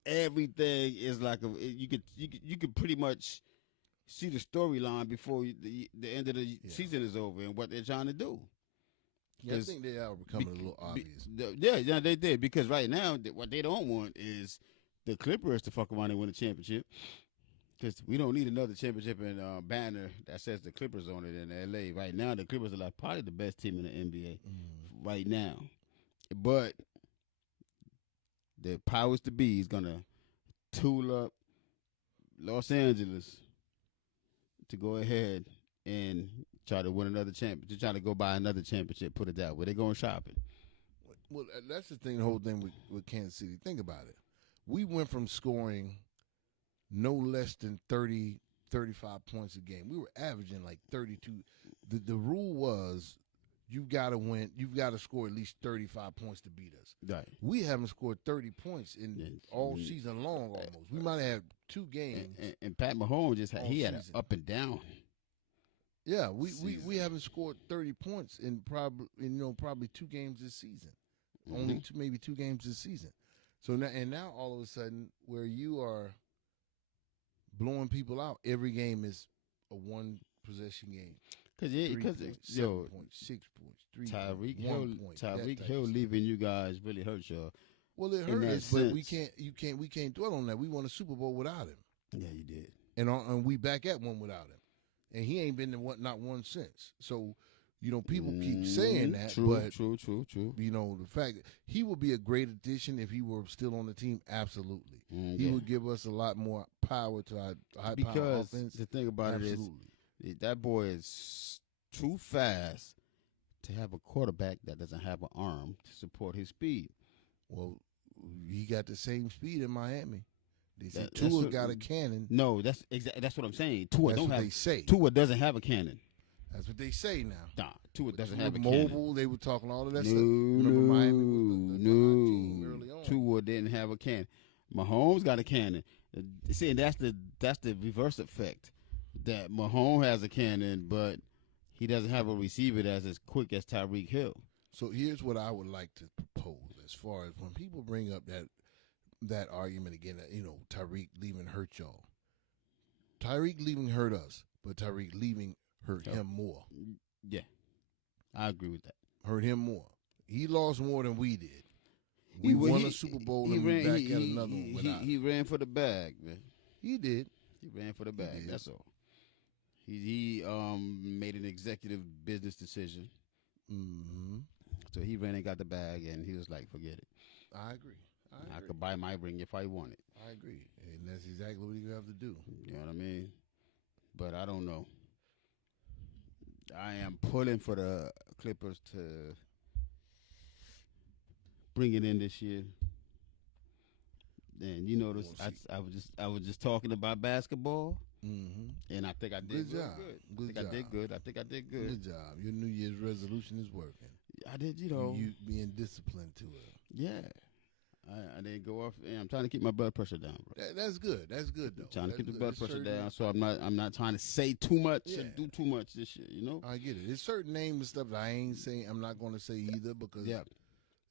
everything is like you could pretty much see the storyline before the end of the season is over and what they're trying to do. Yeah, I think they are becoming a little obvious. Yeah, they did, because right now what they don't want is the Clippers to fuck around and win a championship, because we don't need another championship and banner that says the Clippers on it in L.A. Right now, the Clippers are like probably the best team in the NBA right now, but the powers to be is gonna tool up Los Angeles to go ahead and try to win another championship, to try to go buy another championship, put it that way. They're going shopping. Well, that's the whole thing with Kansas City. Think about it. We went from scoring no less than 30, 35 points a game. We were averaging like 32. The rule was you've got to win. You've got to score at least 35 points to beat us. Right. We haven't scored 30 points in all season long almost. We might have had 2 games. And Pat Mahomes had an up and down. Yeah, we haven't scored 30 points in probably 2 games this season. Only maybe 2 games this season. So now all of a sudden, where you are blowing people out, every game is a 1 possession game. Because 7 points, 6 points, 3 Tyreek Hill, 1 point. Tyreek Hill leaving you guys really hurts y'all. Well, it hurts, but we can't dwell on that. We won a Super Bowl without him. Yeah, you did. And we back at one without him. And he ain't been to not one since. So People keep saying that, True, but true. the fact that he would be a great addition if he were still on the team, absolutely. He Yeah. would give us a lot more power to our high power Because offense. the thing about Absolutely. it is, that boy is too fast to have a quarterback that doesn't have an arm to support his speed. Well, he got the same speed in Miami. They said That's Tua what- got a cannon. No, that's what I'm saying. Tua That's don't what have. they say. Tua doesn't have a cannon. That's what they say now. Nah, Tua doesn't Tua have a mobile, cannon. they were talking all of that No, stuff. Remember Miami was the hot team early on. Tua didn't have a cannon. Mahomes got a cannon. See, and that's the reverse effect. That Mahomes has a cannon, but he doesn't have a receiver that's as quick as Tyreek Hill. So here's what I would like to propose as far as when people bring up that argument again that, Tyreek leaving hurt y'all. Tyreek leaving hurt us, but Tyreek leaving hurt him more. Yeah, I agree with that. Hurt him more. He lost more than we did. We won a Super Bowl and we back at another one without him. He ran for the bag, man. He did. He ran for the bag. did. That's all. He made an executive business decision. Mm-hmm. So he ran and got the bag, and he was like, "Forget it. I agree. I could buy my ring if I want it." I agree. And that's exactly what you have to do. You know what I mean? But I don't know. I am pulling for the Clippers to bring it in this year. And We'll see. I was just talking about basketball, Mm-hmm. and I think I did Good job. good. Good I did job. good. I think I did good. Good job. Your New Year's resolution is working. I did, You being disciplined to it. Yeah. I didn't go off. And I'm trying to keep my blood pressure down, bro. That's good. That's good though. I'm trying to That's keep the good. blood It's pressure certain- down, so I'm not trying to say too much Yeah. and do too much this year. You know? I get it. There's certain names and stuff that I ain't saying. I'm not going to say either because Yeah.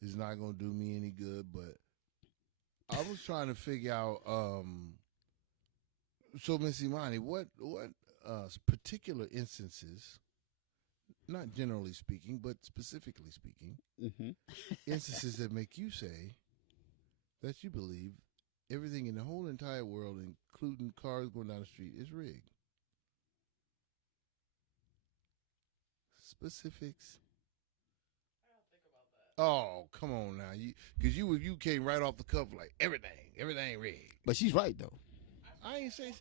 it's not going to do me any good. But I was trying to figure out. So Miss Imani, what particular instances, not generally speaking, but specifically speaking, Mm-hmm. instances that make you say that you believe everything in the whole entire world, including cars going down the street, is rigged? Specifics. Oh, come on now, because you came right off the cuff like everything rigged. But she's right though. I ain't say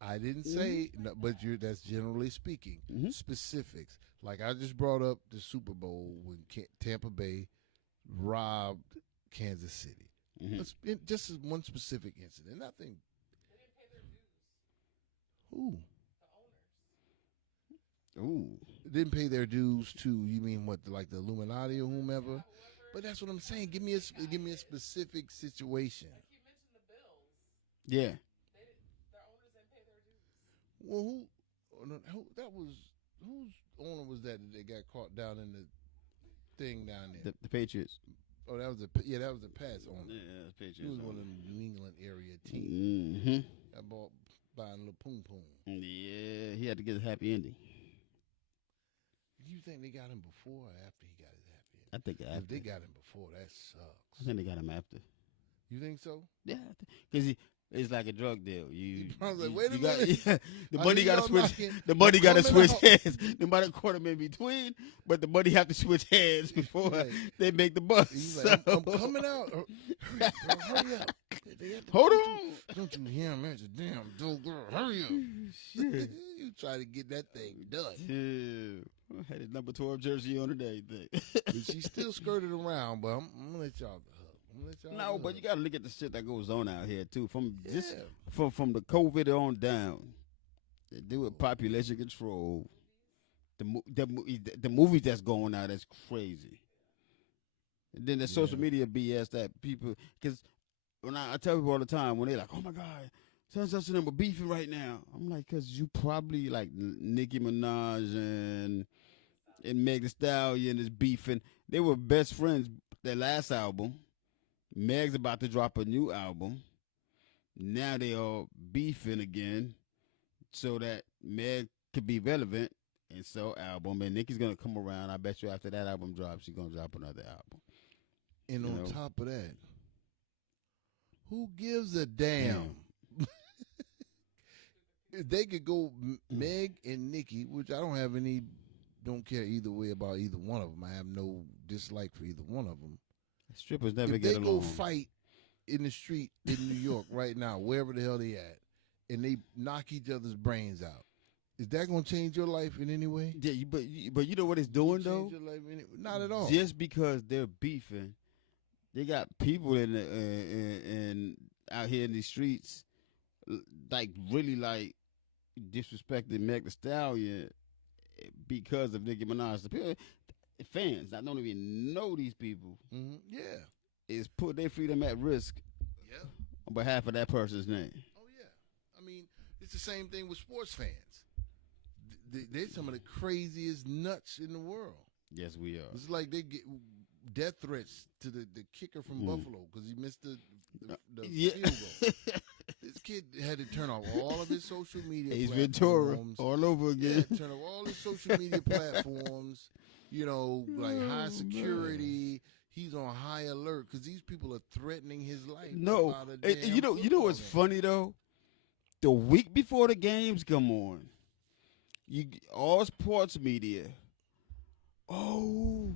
I didn't say, no, but that's generally speaking. Mhm. Specifics. Like I just brought up the Super Bowl when Tampa Bay robbed Kansas City. Mhm. Just as one specific incident. Nothing. Who? Ooh. Didn't pay their dues to, you mean what, like the Illuminati or whomever? But that's what I'm saying. Give me a specific situation. Yeah. Well, who that was? Whose owner was that they got caught down in the thing down there? The Patriots. Oh, that was the Pats owner. Yeah, the Patriots. He was one of the New England area team. Mm-hmm. That ball buying a little poom poom. Yeah, he had to get a happy ending. Do you think they got him before or after he got his happy ending? I think If after. they got him before, that sucks. I think they got him after. You think so? Yeah, because it's like a drug deal. I was like, wait a minute. The I money hear got to y'all switch. knocking. The money I'm got to coming switch out. hands. No matter quarter in between, but the money have to switch hands before Right. they make the bus. He's like, I'm coming out. Hurry up. They have to- Hold don't on. you- Don't you hear him? That's a damn dope girl. Hurry up. You try to get that thing done. Yeah. I had his number 12 jersey on today. But she still skirted around, but I'm going to let y'all No, but you got to look at the shit that goes on out here too. From just Yeah. from the COVID on down, they do with population control. The movies that's going out is crazy. And then the social media BS that people, because when I tell people all the time when they're like, "Oh my God, such and them are beefing right now," I'm like, "Cause you probably like Nicki Minaj and Meg Thee Stallion is beefing. They were best friends their last album. Meg's about to drop a new album. Now they are beefing again so that Meg could be relevant and sell album. And Nicki's going to come around. I bet you after that album drops, she's going to drop another album. And You on know. top of that, who gives a damn? If they could go Meg and Nicki, which I don't have any don't care either way about either one of them. I have no dislike for either one of them. Strippers never If get they along. go fight in the street in New York right now, wherever the hell they at, and they knock each other's brains out, is that going to change your life in any way? Yeah, but you know what it's doing though? Change your life not at all. Just because they're beefing, they got people in out here in these streets, like really like disrespecting Meg Thee Stallion because of Nicki Minaj. The people, fans that don't even know these people, Yeah. is put their freedom at risk Yeah. on behalf of that person's name. Oh, yeah. I mean, it's the same thing with sports fans. They're some of the craziest nuts in the world. Yes, we are. It's like they get death threats to the kicker from Buffalo because he missed the field goal. This kid had to turn off all of his social media Ace platforms. Ventura all over again. Yeah, turn off all his social media platforms. You know, like high security. He's on high alert because these people are threatening his life. No, about a damn you know what's football game. funny though? The week before the games come on, all sports media. Oh,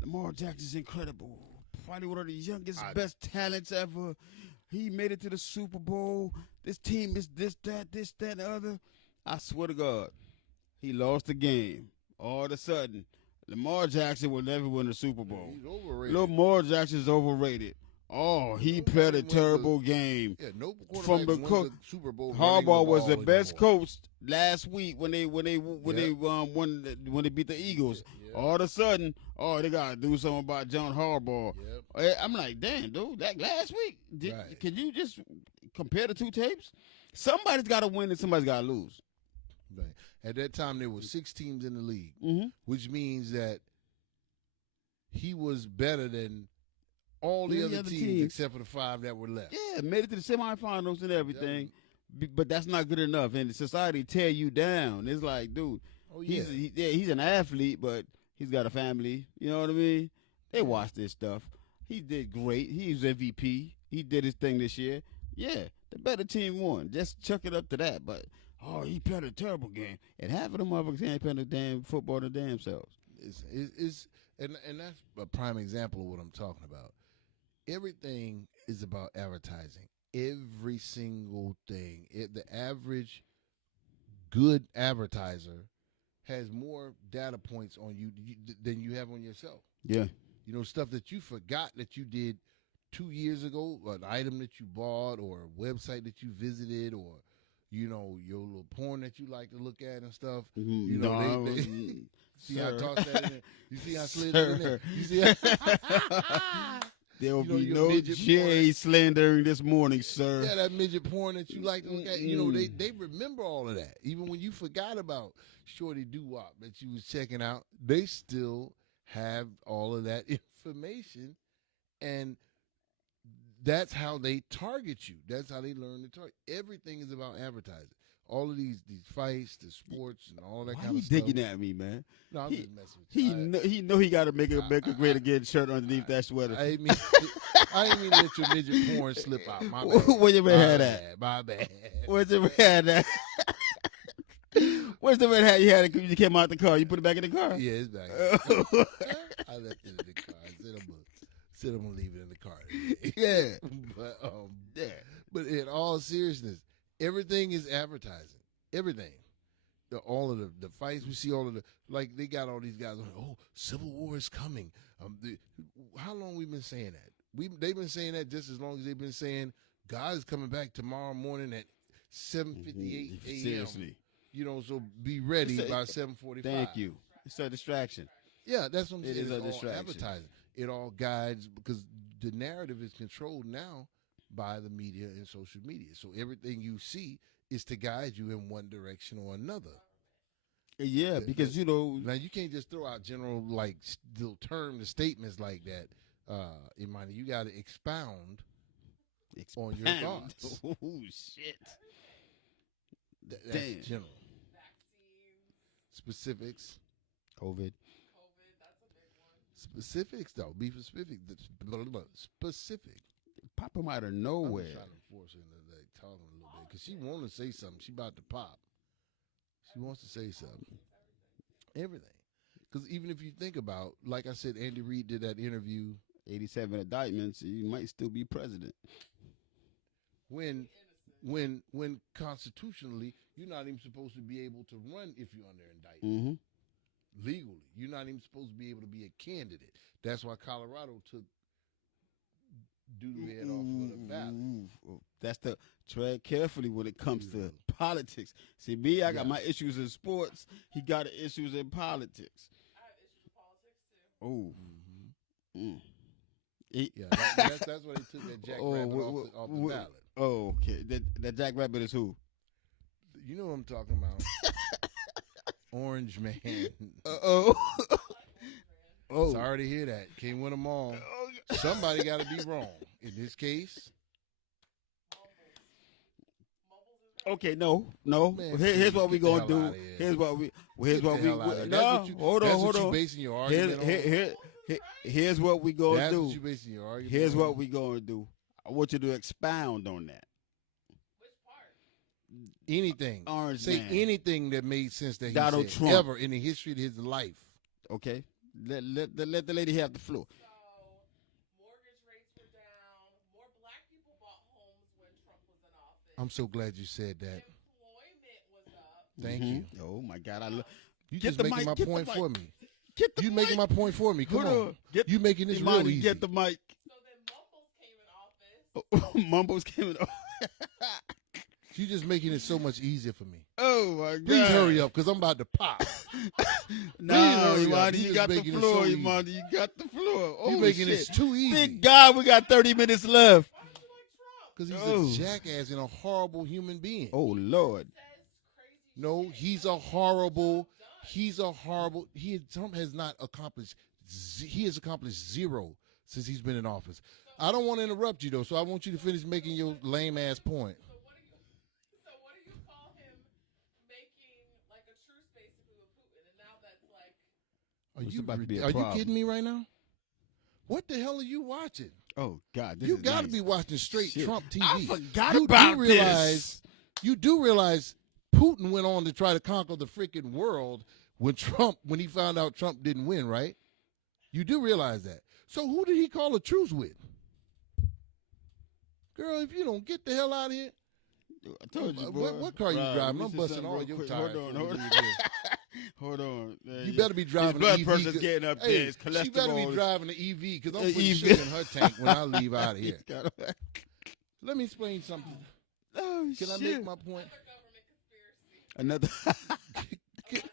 Lamar Jackson's incredible. Probably one of the youngest, best talents ever. He made it to the Super Bowl. This team is this, that, and the other. I swear to God, he lost the game. All of a sudden, Lamar Jackson will never win the Super Bowl. He's overrated. Lamar Jackson's overrated. Oh, he played a terrible game. Yeah, no From the wins the Super Bowl. Harbaugh was the ball best anymore. coach last week when they beat the Eagles. Yeah. All of a sudden, they gotta do something about John Harbaugh. Yep. I'm like, damn, dude, that last week. Right. Can you just compare the two tapes? Somebody's got to win and somebody's got to lose. Right. At that time, there were 6 teams in the league, Mm-hmm. which means that he was better than all the other teams except for the 5 that were left. Yeah, made it to the semifinals and everything, but that's not good enough. And society tear you down. It's like, dude, he's an athlete, but he's got a family. You know what I mean? They watch this stuff. He did great. He was MVP. He did his thing this year. Yeah, the better team won. Just chuck it up to that. But, he played a terrible game. And half of them motherfuckers ain't playing the damn football the damn selves. And that's a prime example of what I'm talking about. Everything is about advertising. Every single thing. The average good advertiser has more data points on you than you have on yourself. Yeah. You know, stuff that you forgot that you did 2 years ago, an item that you bought or a website that you visited or, you know, your little porn that you like to look at and stuff. Mm-hmm. You know, they see how I tossed that in there? You see how I slid that in there? You see how there will be your no midget J slandering this morning, sir. Yeah, that midget porn that you like to look at. You know, they remember all of that. Even when you forgot about Shorty Doo-Wop that you was checking out, they still have all of that information, and that's how they target you. That's how they learn to target. Everything is about advertising. All of these fights, the sports, and all that kind of stuff. Why you digging at me, man? No, I'm just messing with you. He know he got to make a great again shirt underneath that sweater. I ain't mean to let your midget porn slip out. My bad. Where your man had that? My bad. Where's the man had that? Where's the red hat you had when you came out the car? You put it back in the car? Yeah, it's back. I left it in the car. I said I'm gonna leave it in the car. Yeah. But in all seriousness, everything is advertising. Everything. All of the fights we see, all of the they got all these guys. Civil War is coming. How long we been saying that? They've been saying that just as long as they've been saying God is coming back tomorrow morning at 7:58 a.m. Seriously. You know, so be ready by 7:45. Thank you. It's a distraction. Yeah, that's what I'm saying. It is a all distraction. advertising. It all guides because the narrative is controlled now by the media and social media. So everything you see is to guide you in one direction or another. Yeah, because now you can't just throw out general little terms, statements like that. Imani, you got to expound on your thoughts. Oh shit! That's general. Specifics. COVID. That's a big one. Specifics, though. Be specific. Specific. Pop him out of I'm nowhere. just trying to force her into talking a little bit because she want to say something. She about to pop. She wants to say something. Everything. Because even if you think about, like I said, Andy Reid did that interview 87 indictments, you might still be president. when constitutionally you're not even supposed to be able to run if you're under indictment. Mm-hmm. Legally, you're not even supposed to be able to be a candidate. That's why Colorado took dude head off of the ballot. That's the tread carefully when it comes to politics. See, me, I got Yeah. my issues in sports. He got issues in politics. I have issues with politics too. Oh, Mm-hmm. He- Yeah, that's why they took that Jack Rabbit off the ballot. oh, okay. That Jack Rabbit is who? You know what I'm talking about? Orange Man. Oh, oh. Sorry to hear that. Can't win them all. Somebody got to be wrong. In this case, Okay, no. Man, Here's what we get the gonna hell do. outta here. Here's what we. Get the hell out of here. That's what you- hold that's on, what hold you on. basing your argument on. Here's what we gonna That's do. what you basing your argument Here's on. what we gonna do. I want you to expound on that. Which part? Anything. Orange Say Man. anything that made sense that he Donald said Trump. ever in the history of his life. Okay, let the lady have the floor. So, mortgage rates were down. More black people bought homes when Trump was in office. I'm so glad you said that. Employment was up. Thank Mhm. you. Oh my God, You Get just the making mic, my get the point mic. for me. get the You mic. making my point for me. Come Hold on. Get, You making this Imani, real easy. get the mic. So then Mumbles came in office. Mumbles came in. You just making it so much easier for me. Oh my God! Please hurry up, because I'm about to pop. No, hurry up. Imani, You you just got the making it floor. so easy. Imani, you got the floor. Oh You making shit. this too easy. Thank God we got 30 minutes left. Why don't you like Trump? Because he's Oh. a jackass and a horrible human being. Oh Lord. Says crazy No, shit. he's a horrible. Trump has not accomplished. He has accomplished zero since he's been in office. I don't want to interrupt you though, so I want you to finish making your lame ass point. So what do you call him making like a truce basically with Putin? And now that's like It's about to be a Are you problem. kidding me right now? What the hell are you watching? Oh God. This You is got to nice. be watching straight Shit. Trump TV. I forgot You about do realize, this. You do realize Putin went on to try to conquer the freaking world when he found out Trump didn't win, right? You do realize that. So who did he call a truce with? Girl, if you don't get the hell out of here. I told you, boy. What car you Right, driving? let I'm me say busting something all real your quick. tires. Hold on, before hold we on. leave here. Hold on. You better be driving His blood the EV. pressure's getting up there. Hey, His she better be cholesterol is- driving the EV because I'm The putting EV. sugar in her tank when I leave out of here. Got him. Let me explain something. Oh Can I shit. make my point? another government conspiracy. Another.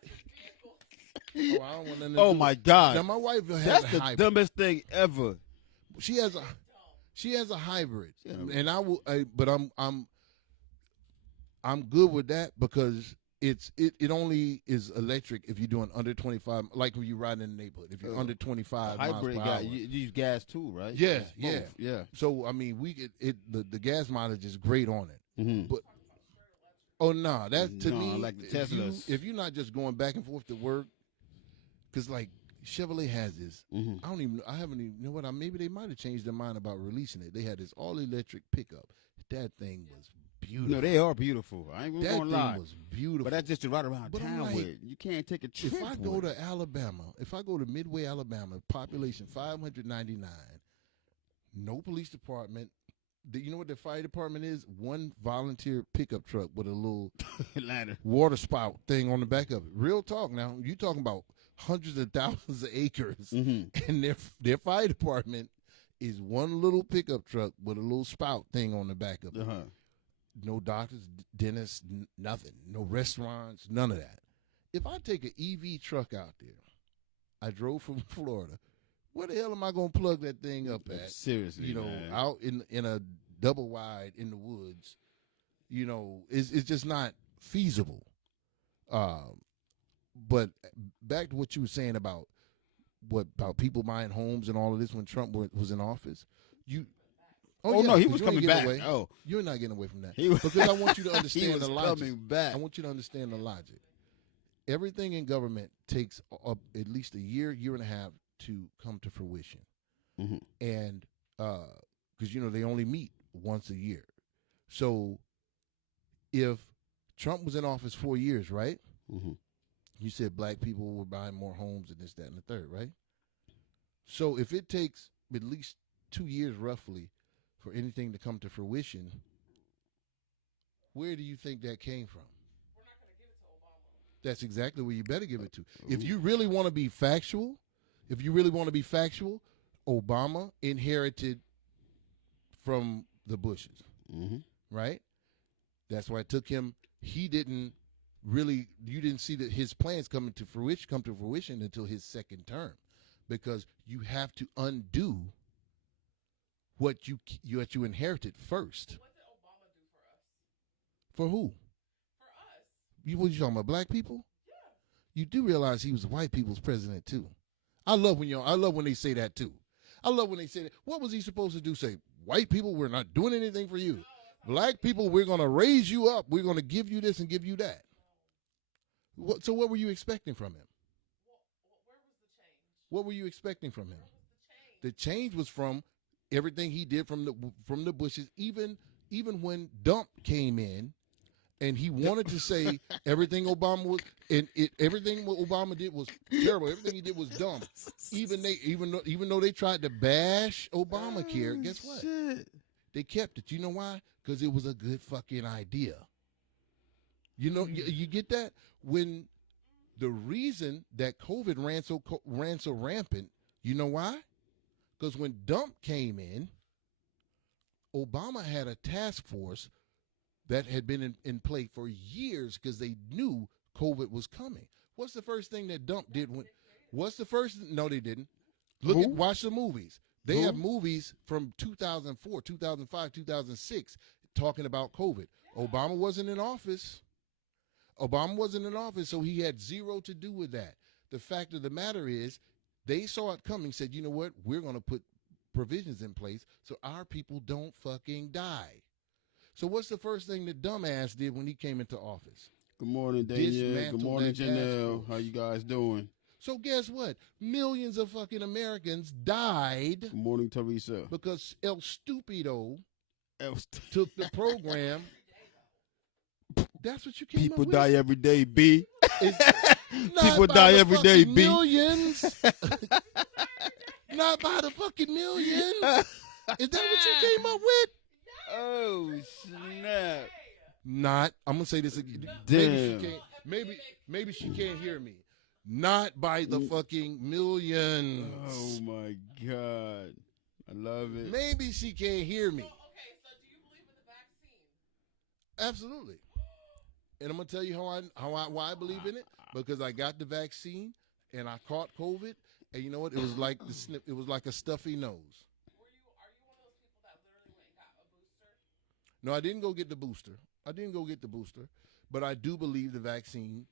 Oh, I don't want nothing to Oh do my with- God. Now my wife has That's a the hybrid. dumbest thing ever. She has a hybrid, Yeah. and but I'm good with that because it only is electric if you're doing under 25, like when you ride in the neighborhood. If you're under 25 Hybrid miles per hour. got you use gas too, right? Yeah, It's both. yeah. yeah. So I mean, the gas mileage is great on it. Mm-hmm. But oh no, that to No, me, like the if Teslas. if you're not just going back and forth to work, because like Chevrolet has this. Mm-hmm. I haven't even, you know what? Maybe they might have changed their mind about releasing it. They had this all electric pickup. That thing was beautiful. No, they are beautiful. I ain't that gonna thing lie. was beautiful. But that's just to ride around But I'm town like, with. You can't take a trip. if I go with to it. Alabama, if I go to Midway, Alabama, population 599, no police department. You know what the fire department is? One volunteer pickup truck with a little Atlanta. water spout thing on the back of it. Real talk now. You talking about hundreds of thousands of acres, Mm-hmm. and their fire department is one little pickup truck with a little spout thing on the back of it. Uh-huh. No doctors, dentists, nothing. No restaurants, none of that. If I take an EV truck out there, I drove from Florida, where the hell am I going to plug that thing up at? Seriously, You know, man. out in a double wide in the woods. You know, it's just not feasible. But back to what you were saying about people buying homes and all of this when Trump was in office. Oh, yeah, no, he 'cause was you ain't coming getting back. away. Oh, You're not getting away from that. he was, Because I want you to he understand was the logic. coming back. I want you to understand the logic. Everything in government takes at least a year and a half to come to fruition. Mhm. And because, they only meet once a year. So if Trump was in office 4 years, right? Mm-hmm. You said black people were buying more homes and this, that, and the third, right? So if it takes at least 2 years roughly for anything to come to fruition, where do you think that came from? We're not going to give it to Obama. That's exactly where you better give it to. If you really want to be factual, Obama inherited from the Bushes, right? That's why it took him. He didn't really. You didn't see that his plans come to fruition until his second term, because you have to undo what you inherited first. What did Obama do for us? For who? For us. What you talking about? Black people? Yeah. You do realize he was white people's president too. I love when they say that too. I love when they say that. What was he supposed to do? Say, white people, we're not doing anything for you. Black people, we're going to raise you up. We're going to give you this and give you that. So what were you expecting from him? Where was the change? What were you expecting from him? Where was the change? The change was from everything he did from the Bushes, even when Dump came in, and he wanted to say everything Obama was, and everything what Obama did was terrible. Everything he did was dumb. Even though they tried to bash Obamacare, guess what? Shit. They kept it. You know why? Because it was a good fucking idea. You know, you get that? When the reason that COVID ran so rampant, you know why? Because when Dump came in, Obama had a task force that had been in play for years because they knew COVID was coming. What's the first thing that Dump did? No, they didn't. Watch the movies. They have movies from 2004, 2005, 2006 talking about COVID. Obama wasn't in office. So he had zero to do with that. The fact of the matter is, they saw it coming, said, you know what, we're going to put provisions in place so our people don't fucking die. So what's the first thing the dumbass did when he came into office? Good morning, Danielle. Dismantle Good morning, that task Janelle. force. How you guys doing? So guess what? Millions of fucking Americans died Good morning, Teresa. because El Stupido took the program. That's what you came People up with? die every day, B. Not People by die the every day, fucking B. Millions. Not by the fucking millions. Is that what you came up with? Oh, snap. Not. I'm gonna say this again. Damn. Maybe she can't hear me. Not by the fucking millions. Oh, my God. I love it. Maybe she can't hear me. Okay, so do you believe in the vaccine? Absolutely. And I'm gonna tell you why I believe in it, because I got the vaccine and I caught COVID, and you know what? It was like it was like a stuffy nose. Are you one of those people that literally went and got a booster? No, I didn't go get the booster. But I do believe the vaccine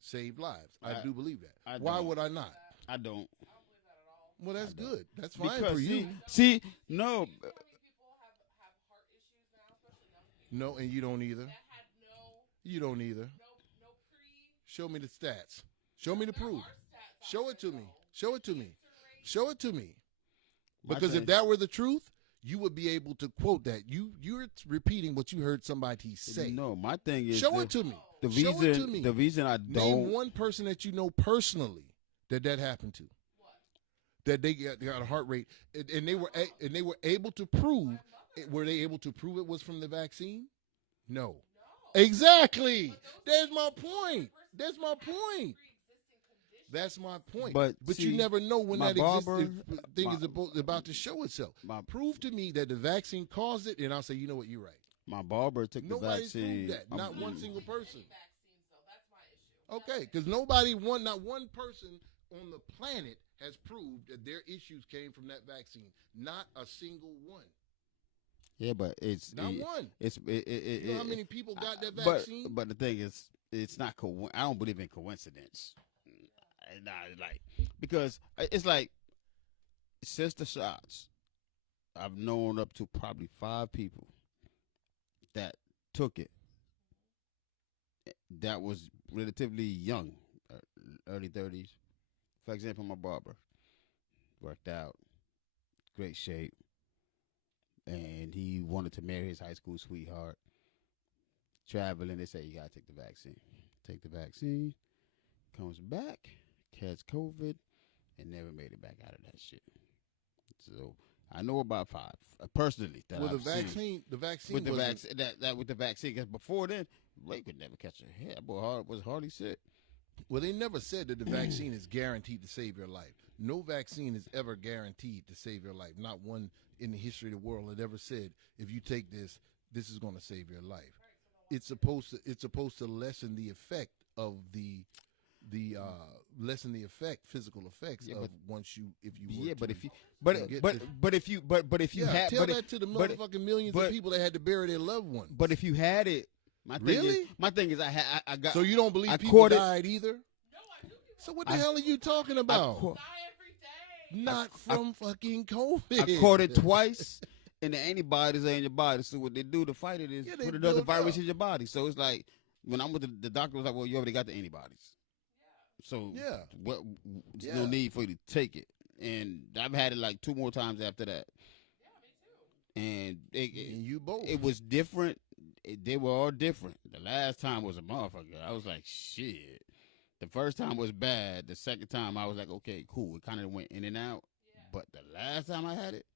saved lives. I do believe that. Why would I not? I don't. I don't believe that at all. Well, that's good. That's fine Because for you. See, no. You know how many people have heart issues now, especially young people? No, and you don't either. That had You don't either. no pre. Show me the stats. Show me the proof. There are stats Show out it to there, me. though. Show it to me. Cancer rate, Show it to me. My Because thing- if that were the truth, you would be able to quote that. You're repeating what you heard somebody say. No, my thing is Show it to me. the Show it to me. reason. The reason I Name don't. one person that you know personally that happened to. What? That they got a heart rate, and they were able to prove. Were they able to prove it was from the vaccine? No. Exactly. There's my point. That's my point. That's my point. But you see, never know when my that barber- thing my- is about to show itself. My, Prove to me that the vaccine caused it, and I'll say, you know what, you're right. my barber took the Nobody's vaccine. proved that. Not one mm. single person. Vaccines, though. That's my issue. Okay, because not one person on the planet has proved that their issues came from that vaccine. Not a single one. Yeah, but it's Not one. It's You know how many people got that but vaccine? but the thing is, it's not. I don't believe in coincidence. Nah, it's like because it's like since the shots, I've known up to probably 5 people that took it. That was relatively young, early 30s. For example, my barber worked out, great shape, and he wanted to marry his high school sweetheart. Traveling, they say you gotta take the vaccine. Take the vaccine. comes back, catch COVID, and never made it back out of that shit. So I know about 5 personally that Well, I've seen. the vaccine With the wasn't- vaccine, that with the vaccine, because before then, Ray could never catch a hair. That boy was hardly sick. Well, they never said that the vaccine is guaranteed to save your life. No vaccine is ever guaranteed to save your life. Not one in the history of the world had ever said, if you take this, this is going to save your life. It's supposed to lessen the effect of physical effects Yeah, of but- once you if you were Yeah, but to- if you, but get but this- but if you, but if you yeah, had, tell but that to the but- motherfucking millions but- of people that had to bury their loved ones. but if you had it, my thing Really? is, I got. So you don't believe I people caught it- died either? No, I do. People So what the I- hell are you talking about? caught- die every day. Not from fucking COVID. I caught it twice, and the antibodies are in your body. So what they do to fight it is Yeah, they put another build virus up. in your body. So it's like when I'm with the doctor was like, well, you already got the antibodies. So Yeah. what? There's Yeah. no need for you to take it. And I've had it like 2 more times after that. And And you both. it was different. They were all different. The last time was a motherfucker. I was like, shit. The first time was bad. The second time, I was like, okay, cool. It kind of went in and out. But the last time I had it,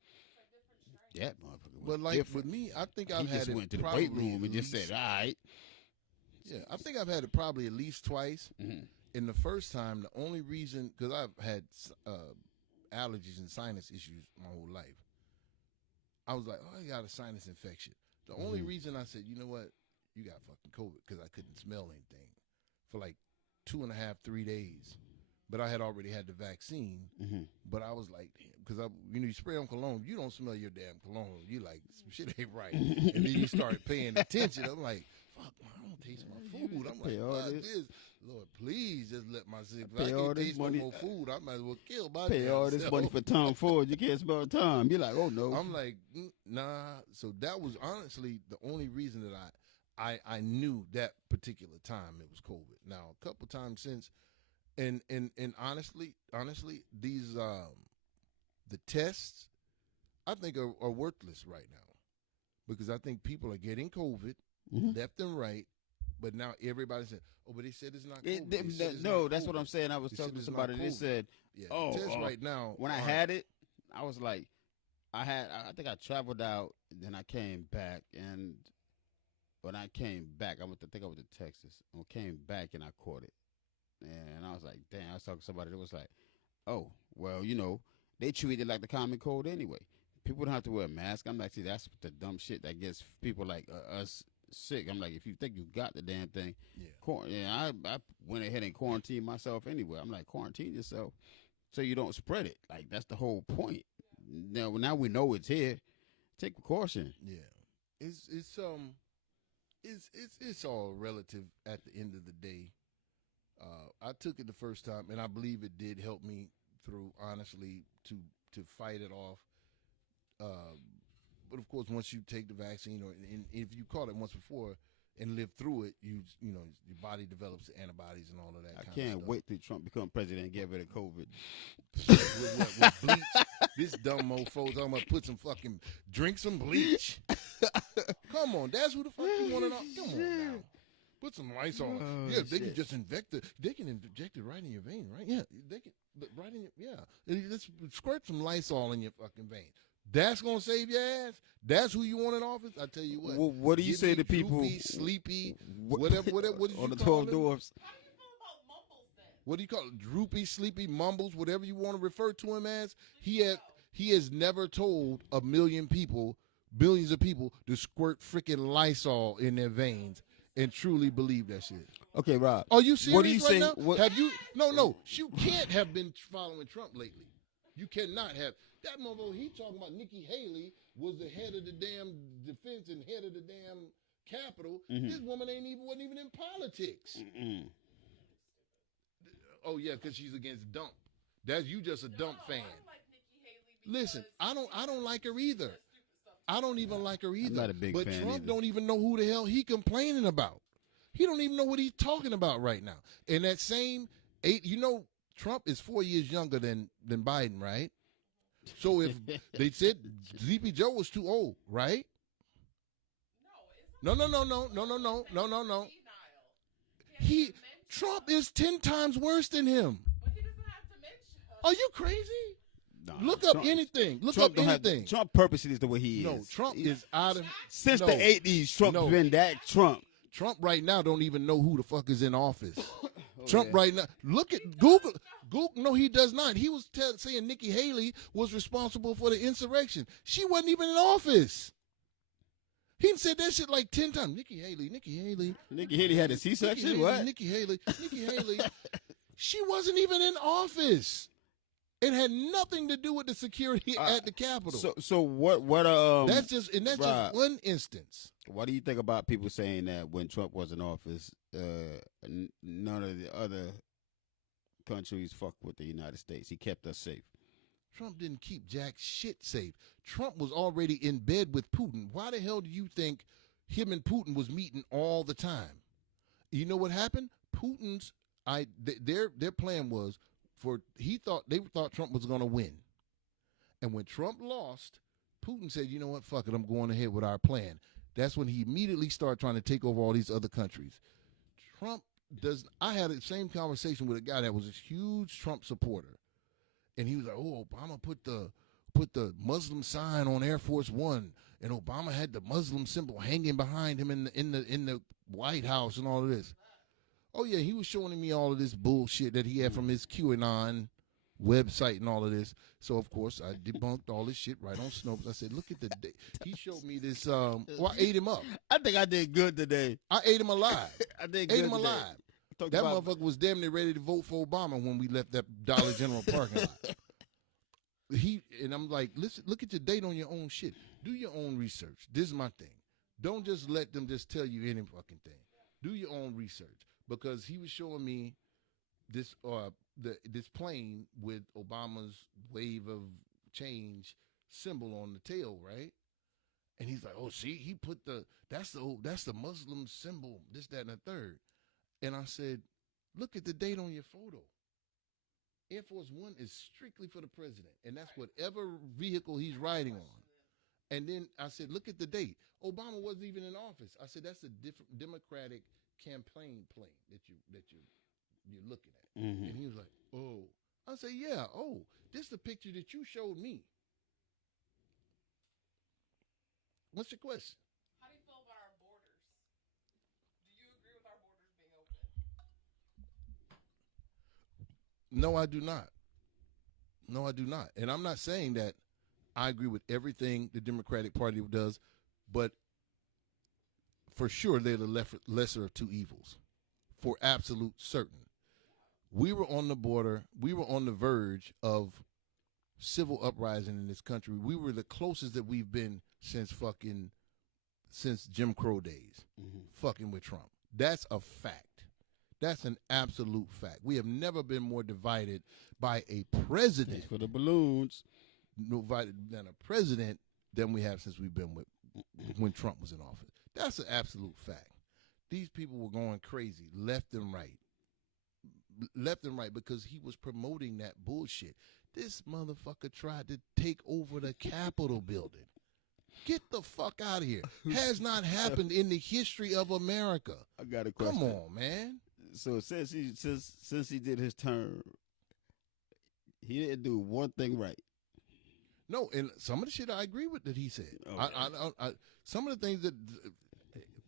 that motherfucker was But like different. with me, I think He I've had just it went to the probably weight room and just at said, all right. Yeah, I think I've had it probably at least twice. Mhm. And the first time, the only reason, because I've had allergies and sinus issues my whole life, I was like, oh, I got a sinus infection. The only Mhm. reason I said, you know what, you got fucking COVID, because I couldn't smell anything for like 2.5, 3 days. But I had already had the vaccine. Mhm. But I was like, damn, because you spray on cologne, you don't smell your damn cologne. You like, some shit ain't right. And then you start paying attention. I'm like, fuck, man, I don't taste my food. I'm like, Pay all fuck this. this. Lord, please just let my sick. If Pay I all can't this taste money- no more food, I might as well kill my Pay damn all this self. money for Tom Ford. You can't smell Tom. You're like, oh, no. I'm like, nah. So that was honestly the only reason that I knew that particular time it was COVID. Now, a couple times since, and honestly, these the tests I think are worthless right now, because I think people are getting COVID Mhm. left and right, but now everybody's saying, oh, but they said it's not COVID. It- They said it's no, not that's what COVID. I'm saying. I was They said talking to it's somebody not and they COVID. said, Yeah, oh, the tests right now. when I aren't- had it, I was like, I think I traveled out, and then I came back, and when I came back, I think I went to Texas, and came back, and I caught it, and I was like, damn. I was talking to somebody that was like, oh, well, they treat it like the common cold anyway. People don't have to wear a mask. I'm like, see, that's the dumb shit that gets people like us sick. I'm like, if you think you got the damn thing, Yeah. I went ahead and quarantined myself anyway. I'm like, quarantine yourself so you don't spread it. Like, that's the whole point. Now we know it's here. Take precaution. Yeah, it's all relative at the end of the day. I took it the first time, and I believe it did help me through, honestly, to fight it off. But of course, once you take the vaccine, and if you caught it once before and lived through it, your body develops antibodies and all of that. I kind of can't stuff. wait till Trump become president and get rid of COVID. with bleach. This dumb mofo talking about drink some bleach. Come on, that's who the fuck you want to know. Come on now. Put some Lysol on. Oh, Yeah, they can shit. just inject it. They can inject it right in your vein, right? Yeah, they can right in your And you just squirt some Lysol in your fucking vein. That's gonna save your ass. That's who you want in office. I tell you what. What do you Give say me to people? droopy, sleepy, What- whatever. What did on you the call 12 them? dwarfs? How do you feel about mumbles then? What do you call it? Droopy, sleepy, mumbles, whatever you want to refer to him as. He has never told billions of people to squirt freaking Lysol in their veins and truly believe that shit. Okay, Rob. Are you serious What do you right say? now? What- Have you? No. You can't have been following Trump lately. You cannot have. That motherfucker, he talking about Nikki Haley was the head of the damn defense and head of the damn Capitol. Mhm. This woman wasn't even in politics. Mm-mm. Oh yeah, because she's against Dump. That's you just a Dump fan. I don't like Nikki Haley Listen, because I don't like her either. she says stupid stuff. I don't even like her either. not a big but fan Trump either. don't even know who the hell he complaining about. He don't even know what he's talking about right now. And that same Trump is 4 years younger than Biden, right? So if they said Sleepy Joe was too old, right? No, No. senile. He Trump is 10 times worse than him. But he doesn't have dementia. Are you crazy? Nah, Look up Trump- anything. Look Trump up don't have anything. Trump purposely is the way he is. No, Trump is out of Since no. the 80s, Trump's No. been that Trump. Trump right now don't even know who the fuck is in office. Oh, Trump right now. Look at Google. Google. No, he does not. He was saying Nikki Haley was responsible for the insurrection. She wasn't even in office. He said that shit like 10 times. Nikki Haley. Nikki Haley had a C-section? What? Nikki Haley. She wasn't even in office. It had nothing to do with the security at the Capitol. So what that's just one instance. What do you think about people saying that when Trump was in office, none of the other countries fucked with the United States? He kept us safe. Trump didn't keep jack shit safe. Trump was already in bed with Putin. Why the hell do you think him and Putin was meeting all the time? You know what happened? Their plan was they thought Trump was going to win. And when Trump lost, Putin said, "You know what? Fuck it. I'm going ahead with our plan." That's when he immediately started trying to take over all these other countries. I had the same conversation with a guy that was a huge Trump supporter. And he was like, "Oh, Obama put the Muslim sign on Air Force One, and Obama had the Muslim symbol hanging behind him in the White House and all of this." Oh yeah, he was showing me all of this bullshit that he had from his QAnon website and all of this. So of course I debunked all this shit right on Snopes. I said, "Look at the day." He showed me this. Well, I ate him up. I think I did good today. I ate him alive. I did good Ate him today. alive. Talked That about- motherfucker was damn near ready to vote for Obama when we left that Dollar General parking lot. And I'm like, listen, look at your date on your own shit. Do your own research. This is my thing. Don't just let them just tell you any fucking thing. Do your own research. Because he was showing me this this plane with Obama's wave of change symbol on the tail, right? And he's like, "Oh, see, he put that's the Muslim symbol, this, that, and the third." And I said, "Look at the date on your photo. Air Force One is strictly for the president, and that's whatever vehicle he's riding on." And then I said, "Look at the date. Obama wasn't even in office." I said, "That's a different Democratic campaign plane that you're looking at." Mhm. And he was like, "Oh." I said, "Yeah. Oh, this is the picture that you showed me. What's your question?" How do you feel about our borders? Do you agree with our borders being open? No, I do not. No, I do not. And I'm not saying that I agree with everything the Democratic Party does, but for sure they're the lesser of two evils, for absolute certain. We were on the border. We were on the verge of civil uprising in this country. We were the closest that we've been since Jim Crow days, fucking with Trump. That's a fact. That's an absolute fact. We have never been more divided by a president. Thanks for the balloons. Divided than a president than we have since we've been with when Trump was in office. That's an absolute fact. These people were going crazy left and right, because he was promoting that bullshit. This motherfucker tried to take over the Capitol building. Get the fuck out of here. Has not happened in the history of America. I got a question. Come on, man. So since he did his term, he didn't do one thing right. No, and some of the shit I agree with that he said. Okay. Some of the things that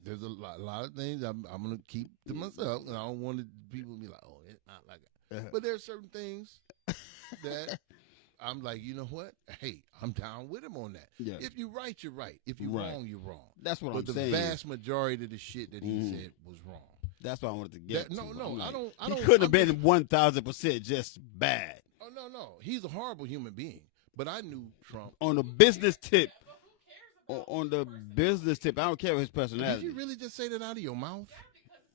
there's a lot of things I'm going to keep to myself, and I don't want people to be like, "Oh, it's not like that." Uh-huh. But there are certain things that I'm like, you know what? Hey, I'm down with him on that. Yeah. If you're right, you're right. If you're Right. wrong, you're wrong. That's what but I'm the saying. vast majority of the shit that he said was wrong. That's what I wanted to get That- no, to. no, I'm I like, don't- I He don't- couldn't I'm have been 1,000% just bad. Oh, no. He's a horrible human being. But I knew Trump. On the business tip, But who cares about on the business tip, I don't care what his Did personality. you really just say that out of your mouth? because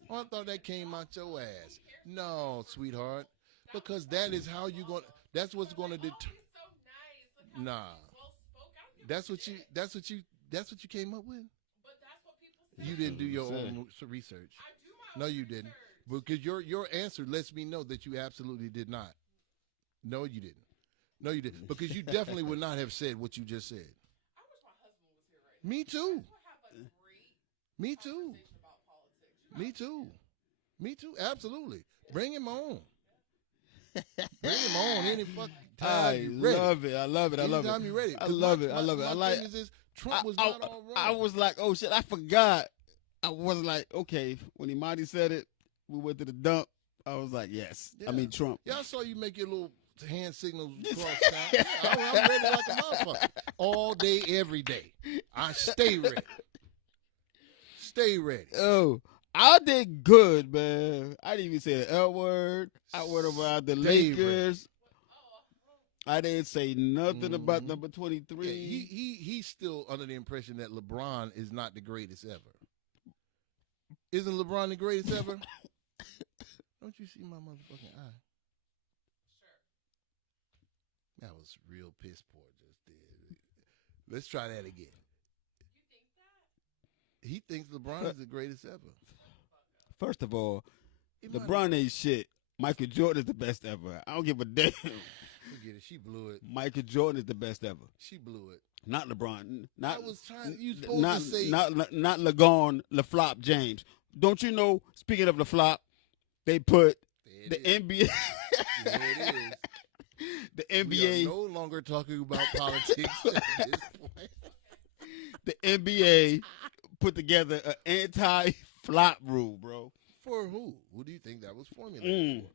it's Oh, I thought that came out your ass. No, sweetheart. Because that is how you going. That's what's going to oh, he's deter. so nice. Look how Nah. he's well spoke. I don't give That's a what shit. That's what you came up with. But that's what people say. You didn't do your Say. own research. I do my No, own you didn't. research. Because your answer lets me know that you absolutely did not. No, you didn't. No, you didn't. Because you definitely would not have said what you just said. I wish my husband was here right now. Me too. We'll have a great Me too. conversation about politics. You Me know? too. Me too. Absolutely. Bring him on. Bring him on any fucking time I you ready. love it. I love it. I love Anytime it. you ready. I 'Cause love it. I my- love it. I my like. thing is Trump was I, not all wrong. I was like, oh shit, I forgot. I was like, okay. When Imani said it, we went to the dump. I was like, yes. Yeah. I mean Trump. Yeah, I saw you make your little hand signals across town. Yeah, I'm ready like a motherfucker. All day, every day. I stay ready. Stay ready. Oh, I did good, man. I didn't even say the L word. I went about the Stay Lakers. I didn't say nothing about Mhm. number 23. Yeah, he's still under the impression that LeBron is not the greatest ever. Isn't LeBron the greatest ever? Don't you see my motherfucking eye? That was real piss poor just did. Let's try that again. He thinks LeBron is the greatest ever. First of all, Imani, LeBron ain't shit. Michael Jordan is the best ever. I don't give a damn. forget it. She blew it. Michael Jordan is the best ever. She blew it. Not LeBron. Not I was trying. You supposed not to say not LeGarn, LeFlop James. Don't you know? Speaking of LeFlop, they put There the it is. NBA. There it is. The We NBA. are no longer talking about politics at this point. The NBA put together an anti-flop rule, bro, For who? Who do you think that was formulated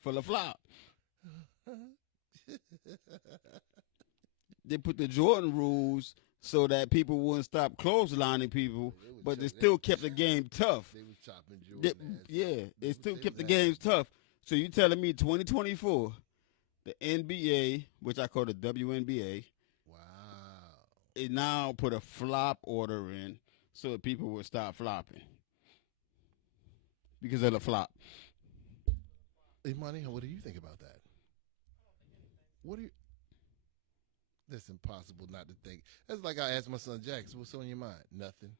for the flop. for? They put the Jordan rules so that people wouldn't stop clotheslining people, but they still kept the game tough. They was chopping They- Jordan ass. yeah, they still They kept the was games tough. So you telling me 2024, the NBA, which I call the WNBA, Wow. it now put a flop order in so that people would stop flopping because of the flop. Imani, what do you think about that? What do you? That's impossible not to think. That's like I asked my son Jax, "What's on your mind?" Nothing.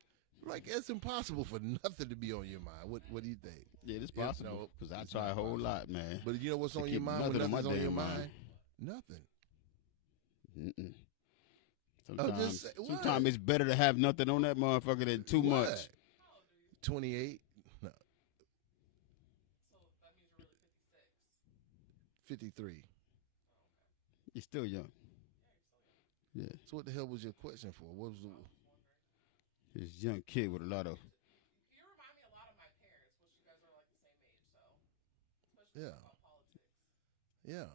Like it's impossible for nothing to be on your mind. What do you think? Yeah, it's Yeah, possible no, because I it's try not a whole possible. lot, man. But you know what's To on your keep mind when nothing on my nothing's on your damn mind. mind? Nothing. Mm-mm. just say- what? Sometimes it's better to have nothing on that motherfucker than too What? much. 28. No. 53. You're still young. Yeah, So what the hell was your question for? What was the? he's a young kid with a lot of. You remind me a lot of my parents, which you guys are like the same age, so especially Yeah. about politics. Yeah.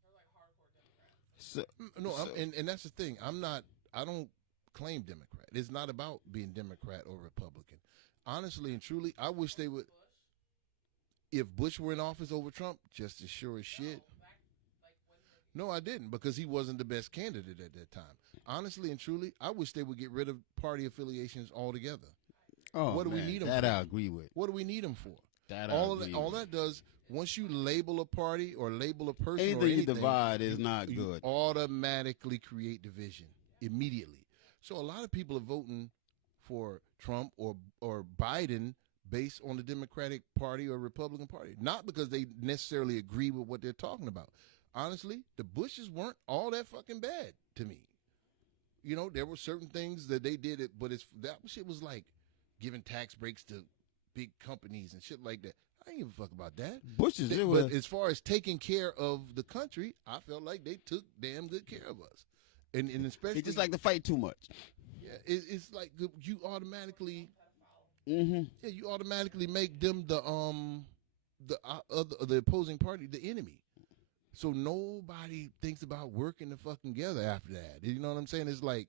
They're like hardcore Democrats. So, No, So- and that's the thing. I don't claim Democrat. It's not about being Democrat or Republican. Honestly and truly, I wish they would. If Bush were in office over Trump, just as sure as shit. No, I didn't because he wasn't the best candidate at that time. Honestly and truly, I wish they would get rid of party affiliations altogether. oh, What do we man, need 'em that for? I agree with. What do we need them for? That I All agree all with. that does once you label a party or label a person or Anything you anything, divide is not you good. automatically create division immediately. So a lot of people are voting for Trump or Biden based on the Democratic Party or Republican Party, not because they necessarily agree with what they're talking about. Honestly, the Bushes weren't all that fucking bad to me. You know, there were certain things that they did it, but that shit was like giving tax breaks to big companies and shit like that. I ain't give a fuck about that. Bushes, it But was. as far as taking care of the country, I felt like they took damn good care of us, and especially They just like to fight too much. yeah, it's like you automatically Mm-hmm. you automatically make them the opposing party the enemy. So nobody thinks about working together after that. You know what I'm saying? It's like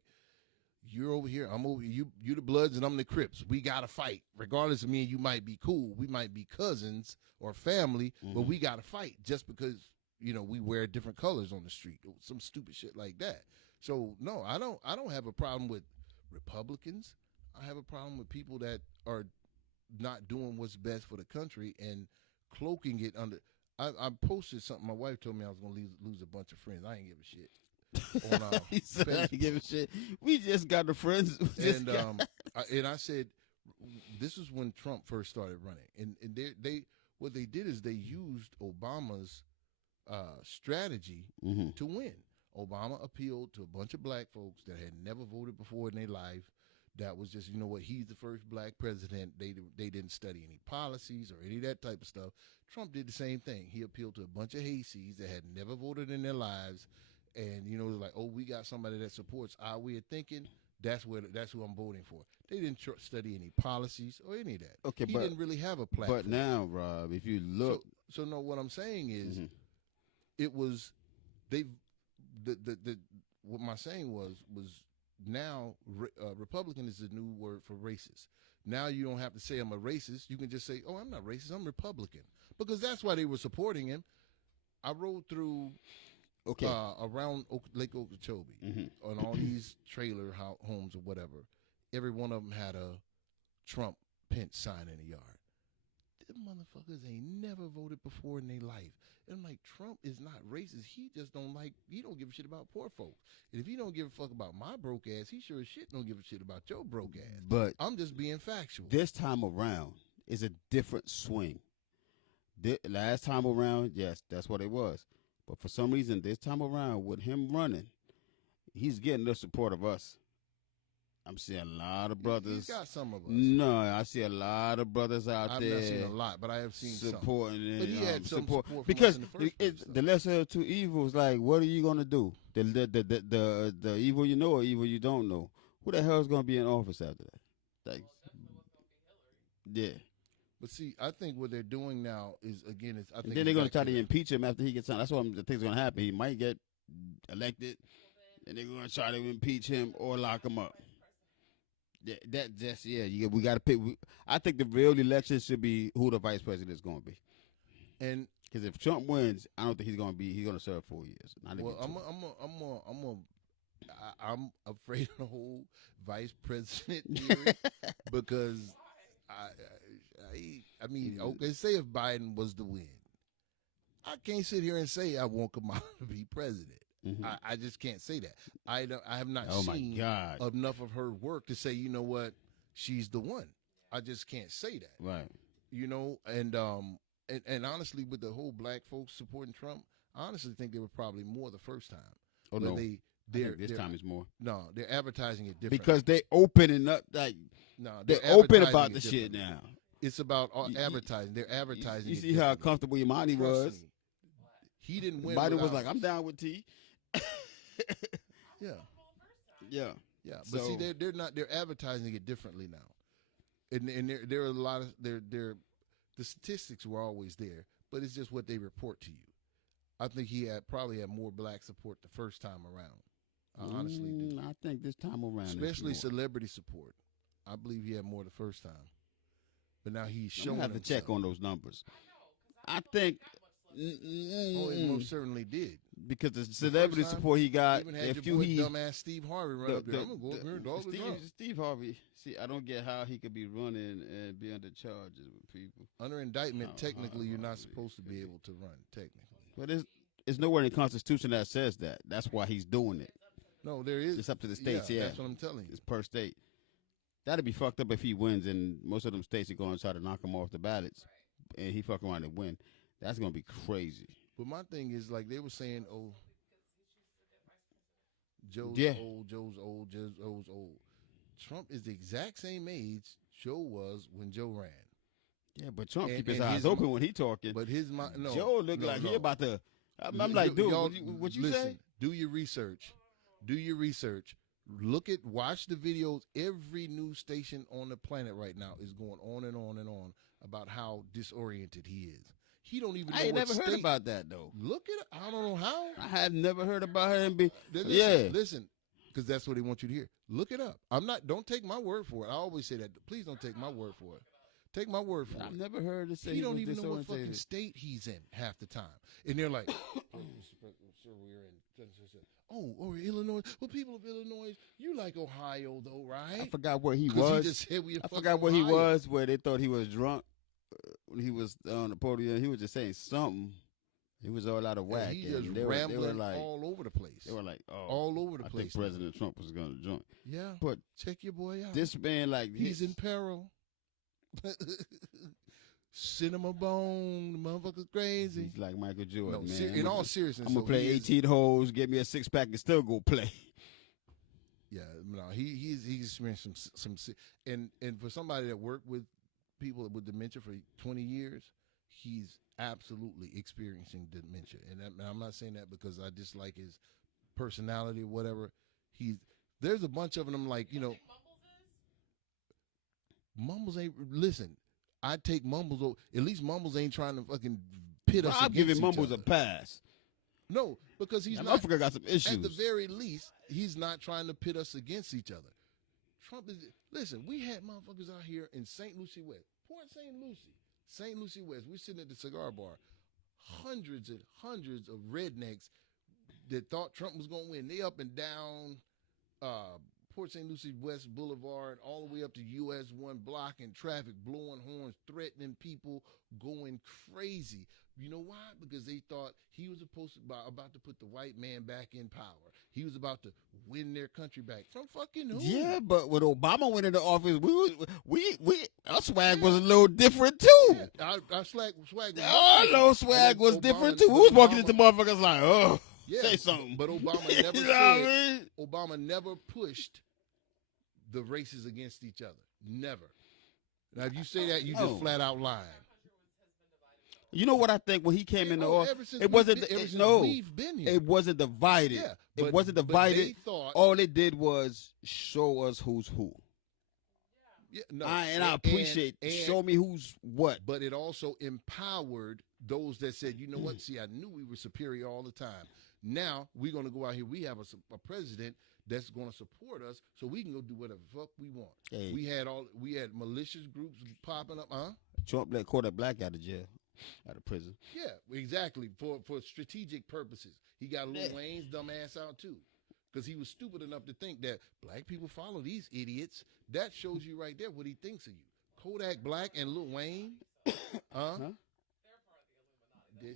you're over here, I'm over here. You the Bloods and I'm the Crips. We gotta fight, regardless of me and you might be cool. We might be cousins or family, but Mhm. we gotta fight just because we wear different colors on the street or some stupid shit like that. So no, I don't have a problem with Republicans. I have a problem with people that are not doing what's best for the country and cloaking it under. I posted something. My wife told me I was going to lose a bunch of friends. I ain't give a shit. On, He said, I ain't give a shit. We just got the friends. I said, this is when Trump first started running, and they what they did is they used Obama's strategy Mm-hmm. to win. Obama appealed to a bunch of black folks that had never voted before in their life That was just, you know what, he's the first black president. They didn't study any policies or any of that type of stuff. Trump did the same thing. He appealed to a bunch of hayseeds that had never voted in their lives, and you know, it was like, oh, we got somebody that supports our way of thinking. That's who I'm voting for. They didn't study any policies or any of that. Okay, he but didn't really have a platform. But now, Rob, if you look, so no, what I'm saying is, Mhm. it was they the what my saying was now Republican is the new word for racist. Now you don't have to say I'm a racist. You can just say, oh, I'm not racist. I'm Republican, because that's why they were supporting him. I rode through okay, around Lake Okeechobee Mhm. on all these trailer homes or whatever. Every one of them had a Trump Pence sign in the yard. Them motherfuckers ain't never voted before in their life. And I'm like, Trump is not racist. He just don't give a shit about poor folks. And if he don't give a fuck about my broke ass, he sure as shit don't give a shit about your broke ass. but I'm just being factual. this time around is a different swing. Last time around, yes, that's what it was. But for some reason, this time around, with him running, he's getting the support of us. I'm seeing a lot of brothers. He's got some of us. No, I see a lot of brothers out I've there. not seen a lot, but I have seen supporting some. it. But he had some support from because us in the first place, though. the lesser of two evils. Like, what are you gonna do? The evil you know or evil you don't know? Who the hell is gonna be in office after that? Like, yeah. But see, I think what they're doing now is, again, I think And then they're gonna back try to the- impeach him after he gets on. That's what I think is gonna happen. He might get elected, and they're gonna try to impeach him or lock him up. Yeah, we got to pick. I think the real election should be who the vice president is going to be. And Because if Trump wins, I don't think he's going to be. He's going to serve 4 years. Not even well, two. I'm afraid of the whole vice president theory because I mean, okay, say if Biden was to win, I can't sit here and say I want Kamala to be president. Mhm. I just can't say that. I have not Oh my seen God! enough of her work to say, you know what, she's the one. I just can't say that. Right. You know, and honestly, with the whole black folks supporting Trump, I honestly think they were probably more the first time. Oh Where no! they're This time is more no, they're advertising it differently. because they opening up. Like no, they're advertising open about it the shit differently. now. It's about You- advertising. They're advertising. You it see how differently. comfortable Imani Trust was. me. He didn't win. Biden was without- like, "I'm down with T." yeah, Yeah. yeah. But see, So- they're advertising it differently now, and there are a lot of the statistics were always there, but it's just what they report to you. I think he probably had more black support the first time around. I honestly do. I think this time around, it's Especially more. celebrity support. I believe he had more the first time, but now he's I'm showing. gonna have to check himself. on those numbers. I think Oh, he most certainly did. because the celebrity time, support he got, Even had if your you boy he dumbass Steve Harvey run up there. I'm gonna go up here and dog it up. Steve Harvey. See, I don't get how he could be running and be under charges with people. Under indictment, Oh, technically, you're not Harvey. supposed to be able to run. Technically, But it's nowhere in the Constitution that says that. That's why he's doing it. no, there is. It's up to the states. Yeah, that's what I'm telling you. it's per state. That'd be fucked up if he wins, and most of them states are going to try to knock him off the ballots, and he fuck around and win. That's going to be crazy. But my thing is, like they were saying, oh, Joe's Yeah. old, Joe's old, Joe's old. Trump is the exact same age Joe was when Joe ran. Yeah, but Trump And- keep his and eyes his open mo- when he talking. But his no, Joe look no, like no. he about to. I'm Y- like, y- dude, y'all, what you listen, say? Do your research. Do your research. Watch the videos. Every news station on the planet right now is going on and on and on about how disoriented he is. He don't even know I ain't what never heard state- about that though. Look at it. I don't know how. I have never heard about him. Listen, listen, because that's what they want you to hear. Look it up. Don't take my word for it. I always say that. Please don't take my word for it. Take my word for I've it. never heard it say He don't was even know what fucking disorientated. state he's in half the time. And they're like, oh, sir, we're in. Oh, or Illinois. Well, people of Illinois, you like Ohio, though, right? I forgot where he 'Cause was. He just said we I fucking forgot where he Ohio. was, where they thought he was drunk when he was on the podium. He was just saying something. He was all out of And whack. he and just they rambling were like, all over the place. they were like, oh, all over the I place. think President Trump was going to join. Yeah, But check your boy out. this man, like, He's in peril. Cinema bone, the motherfucker's crazy. He's like Michael Jordan, No, man. in all seriousness, I'm gonna so play he is- 18 holes, get me a 6-pack, and still go play. Yeah, no, he's experienced some and for somebody that worked with people with dementia for 20 years, he's absolutely experiencing dementia. And I'm not saying that because I dislike his personality or whatever. There's a bunch of them like, You think Mumbles ain't listen. I take Mumbles. At least Mumbles ain't trying to fucking pit us. I'm against giving each Mumbles other. a pass. No, because he's That not. motherfucker got some issues. At the very least, he's not trying to pit us against each other. Trump is. Listen, we had motherfuckers out here in St. Lucie West, Port St. Lucie West. We're sitting at the cigar bar. Hundreds and hundreds of rednecks that thought Trump was going to win. They up and down Port St. Lucie West Boulevard, all the way up to US 1, blocking traffic, blowing horns, threatening people, going crazy. You know why? Because they thought he was about to put the white man back in power. He was about to win their country back from fucking who? Yeah, but when Obama went into office, our swag was a little different too. Yeah, our swag was Our little swag was different too. We was walking into motherfuckers like, oh, say something. But Obama never You know said. what I mean? Obama never pushed the races against each other. Never. Now, if you say that, you No. just flat out lying. You know what I think when he came into office? Ever since It wasn't. ever since No, we've been here. it wasn't divided. Yeah, It but- wasn't but divided. they thought- All it did was show us who's who. Yeah, no, I appreciate. and- Show me who's what. But it also empowered those that said, you know what? See, I knew we were superior all the time. Now we're going to go out here. We have a president that's going to support us, so we can go do whatever the fuck we want. Hey. We had malicious groups popping up, huh? Trump let Kodak Black out of jail, out of prison. Yeah, exactly. For strategic purposes, he got Lil Yeah. Wayne's dumb ass out too, because he was stupid enough to think that black people follow these idiots. That shows you right there what he thinks of you. Kodak Black and Lil Wayne, huh? There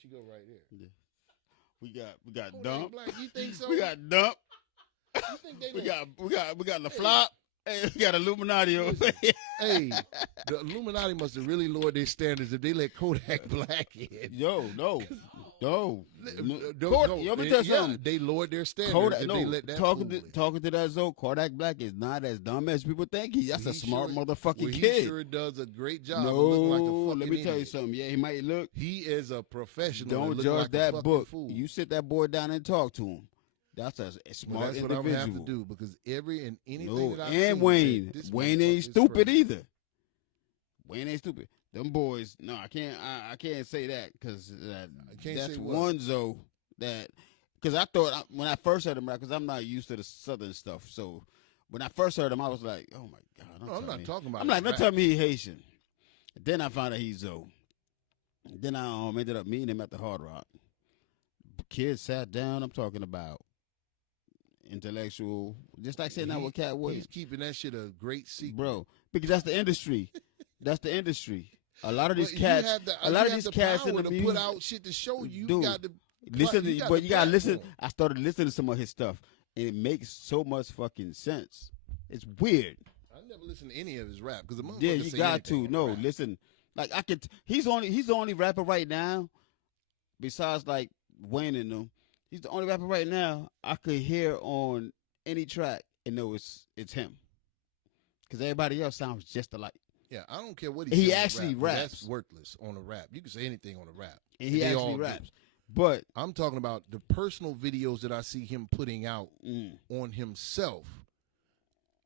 she go right there. We got Kodak Dump. Black, you think so? We got Dump. You think they We let- got the flop. Hey, we got Illuminati over here. Hey, the Illuminati must have really lowered their standards if they let Kodak Black in. Yo, no. Don't- Let me tell you something. They lowered their standards Kodak, if no, they let that talking fool to, in. talking to that Zoe, Kodak Black is not as dumb as people think. That's a He smart sure- motherfucking well, kid. He sure does a great job. No, of looking like a fucking let me tell you idiot. something. Yeah, he might look. He is a professional. Don't and looking judge like a that fucking book. Fool. You sit that boy down and talk to him. That's a Well, smart that's what individual. I'm gonna have to do because anything No, that I've and seen Wayne. said, this Wayne motherfucker ain't is stupid crazy. either. Wayne ain't stupid. Them boys, no, I can't say that because can't that's say what? one Zoe that. Because I thought when I first heard him rap, because I'm not used to the southern stuff. So when I first heard him, I was like, oh my god, No, I'm not talking about. I'm like, his don't rap. tell me he Haitian. Then I found out he's Zoe. Then I ended up meeting him at the Hard Rock. Kids sat down. I'm talking about intellectual, just like sitting out with Cat He's Williams, keeping that shit a great secret, bro. Because that's the industry. That's the industry. A lot of these But cats, you have the, a lot of you these have the cats in power the to music. put out shit to show you. Dude, You got to Listen, you but the you gotta listen. platform. I started listening to some of his stuff, and it makes so much fucking sense. It's weird. I never listened to any of his rap because the motherfucker Yeah, you say got anything to. on No, rap. listen. Like I could. He's the only rapper right now, besides like Wayne and them. He's the only rapper right now I could hear on any track and know it's him. Because everybody else sounds just alike. Yeah, I don't care what He says on actually rap, 'cause raps. That's worthless on a rap. You can say anything on a rap. And he They all actually do. raps. But I'm talking about the personal videos that I see him putting out on himself.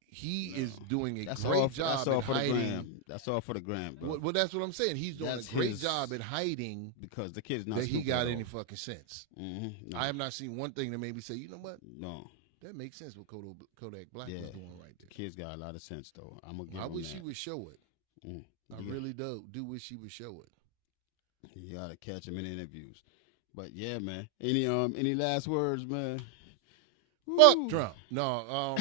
He is doing a that's great all. job That's all at for the hiding. gram. That's all for the gram, bro. Well, that's what I'm saying. He's doing That's a great his- job at hiding Because the kid's not that he stupid got at any all. fucking sense. No, I have not seen one thing that made me say, you know what, no. that makes sense what Kodak Black Yeah. was doing right The there. kid's got a lot of sense though. I'm gonna give I him wish that. he would show it. I Yeah. really do wish he would show it. You gotta catch him in interviews. But yeah, man. Any last words, man? Fuck Woo. Trump. No,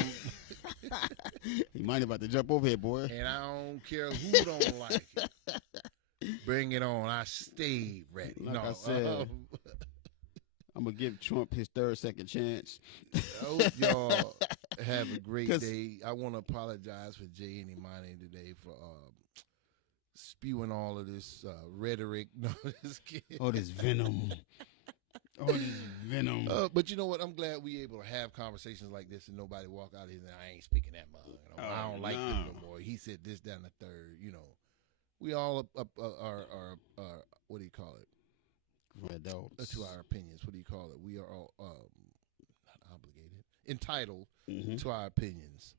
He might about to jump over here, boy. and I don't care who don't like it. Bring it on. I stay ready. Like no, I said, I'm gonna give Trump his second chance. I hope y'all have a great 'Cause- day. I want to apologize for Jay and Imani today for spewing all of this rhetoric. No, this kid. Oh, this venom. All this venom. But you know what? I'm glad we able to have conversations like this and nobody walk out here and I ain't speaking that mug. I don't like them no more. He said this, that, and the third. You know, we all are what do you call it? Adults. To our opinions. What do you call it? We are all not obligated, entitled Mm-hmm. to our opinions.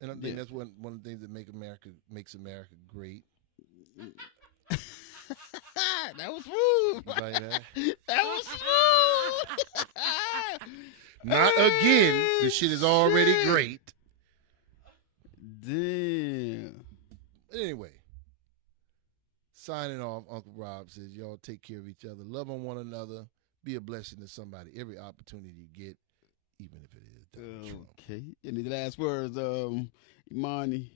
And I think Yeah. that's one of the things that makes America great. That was smooth. You like that? That was smooth. Not again. This shit is already Shit. great. Damn. Anyway, signing off, Uncle Rob says, y'all take care of each other. Love on one another. Be a blessing to somebody every opportunity you get, even if it is Donald Trump. Okay. Any last words, Imani?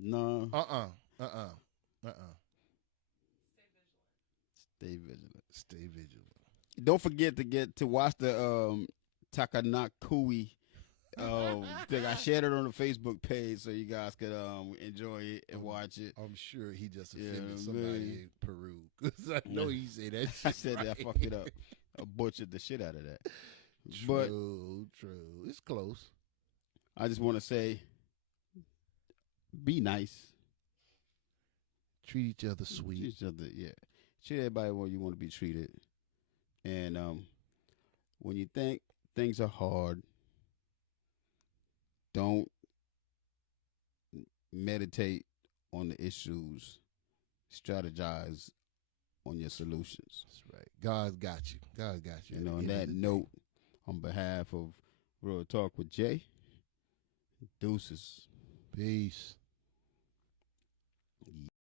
No. Stay vigilant. Stay vigilant. Don't forget to get to watch the Takanakui thing. I shared it on the Facebook page so you guys could enjoy it and watch it. I'm sure he just offended Yeah, somebody man. in Peru because I know he said that shit. I said that I right. fucked it up. I butchered the shit out of that. True, But true. It's close. I just want to say, be nice. Treat each other sweet. Treat each other, yeah. Treat everybody where you want to be treated. And when you think things are hard, don't meditate on the issues. Strategize on your solutions. That's right. God's got you. God's got you. You know, At on the end that of the note, on behalf of Real Talk with Jay, deuces. day. Peace.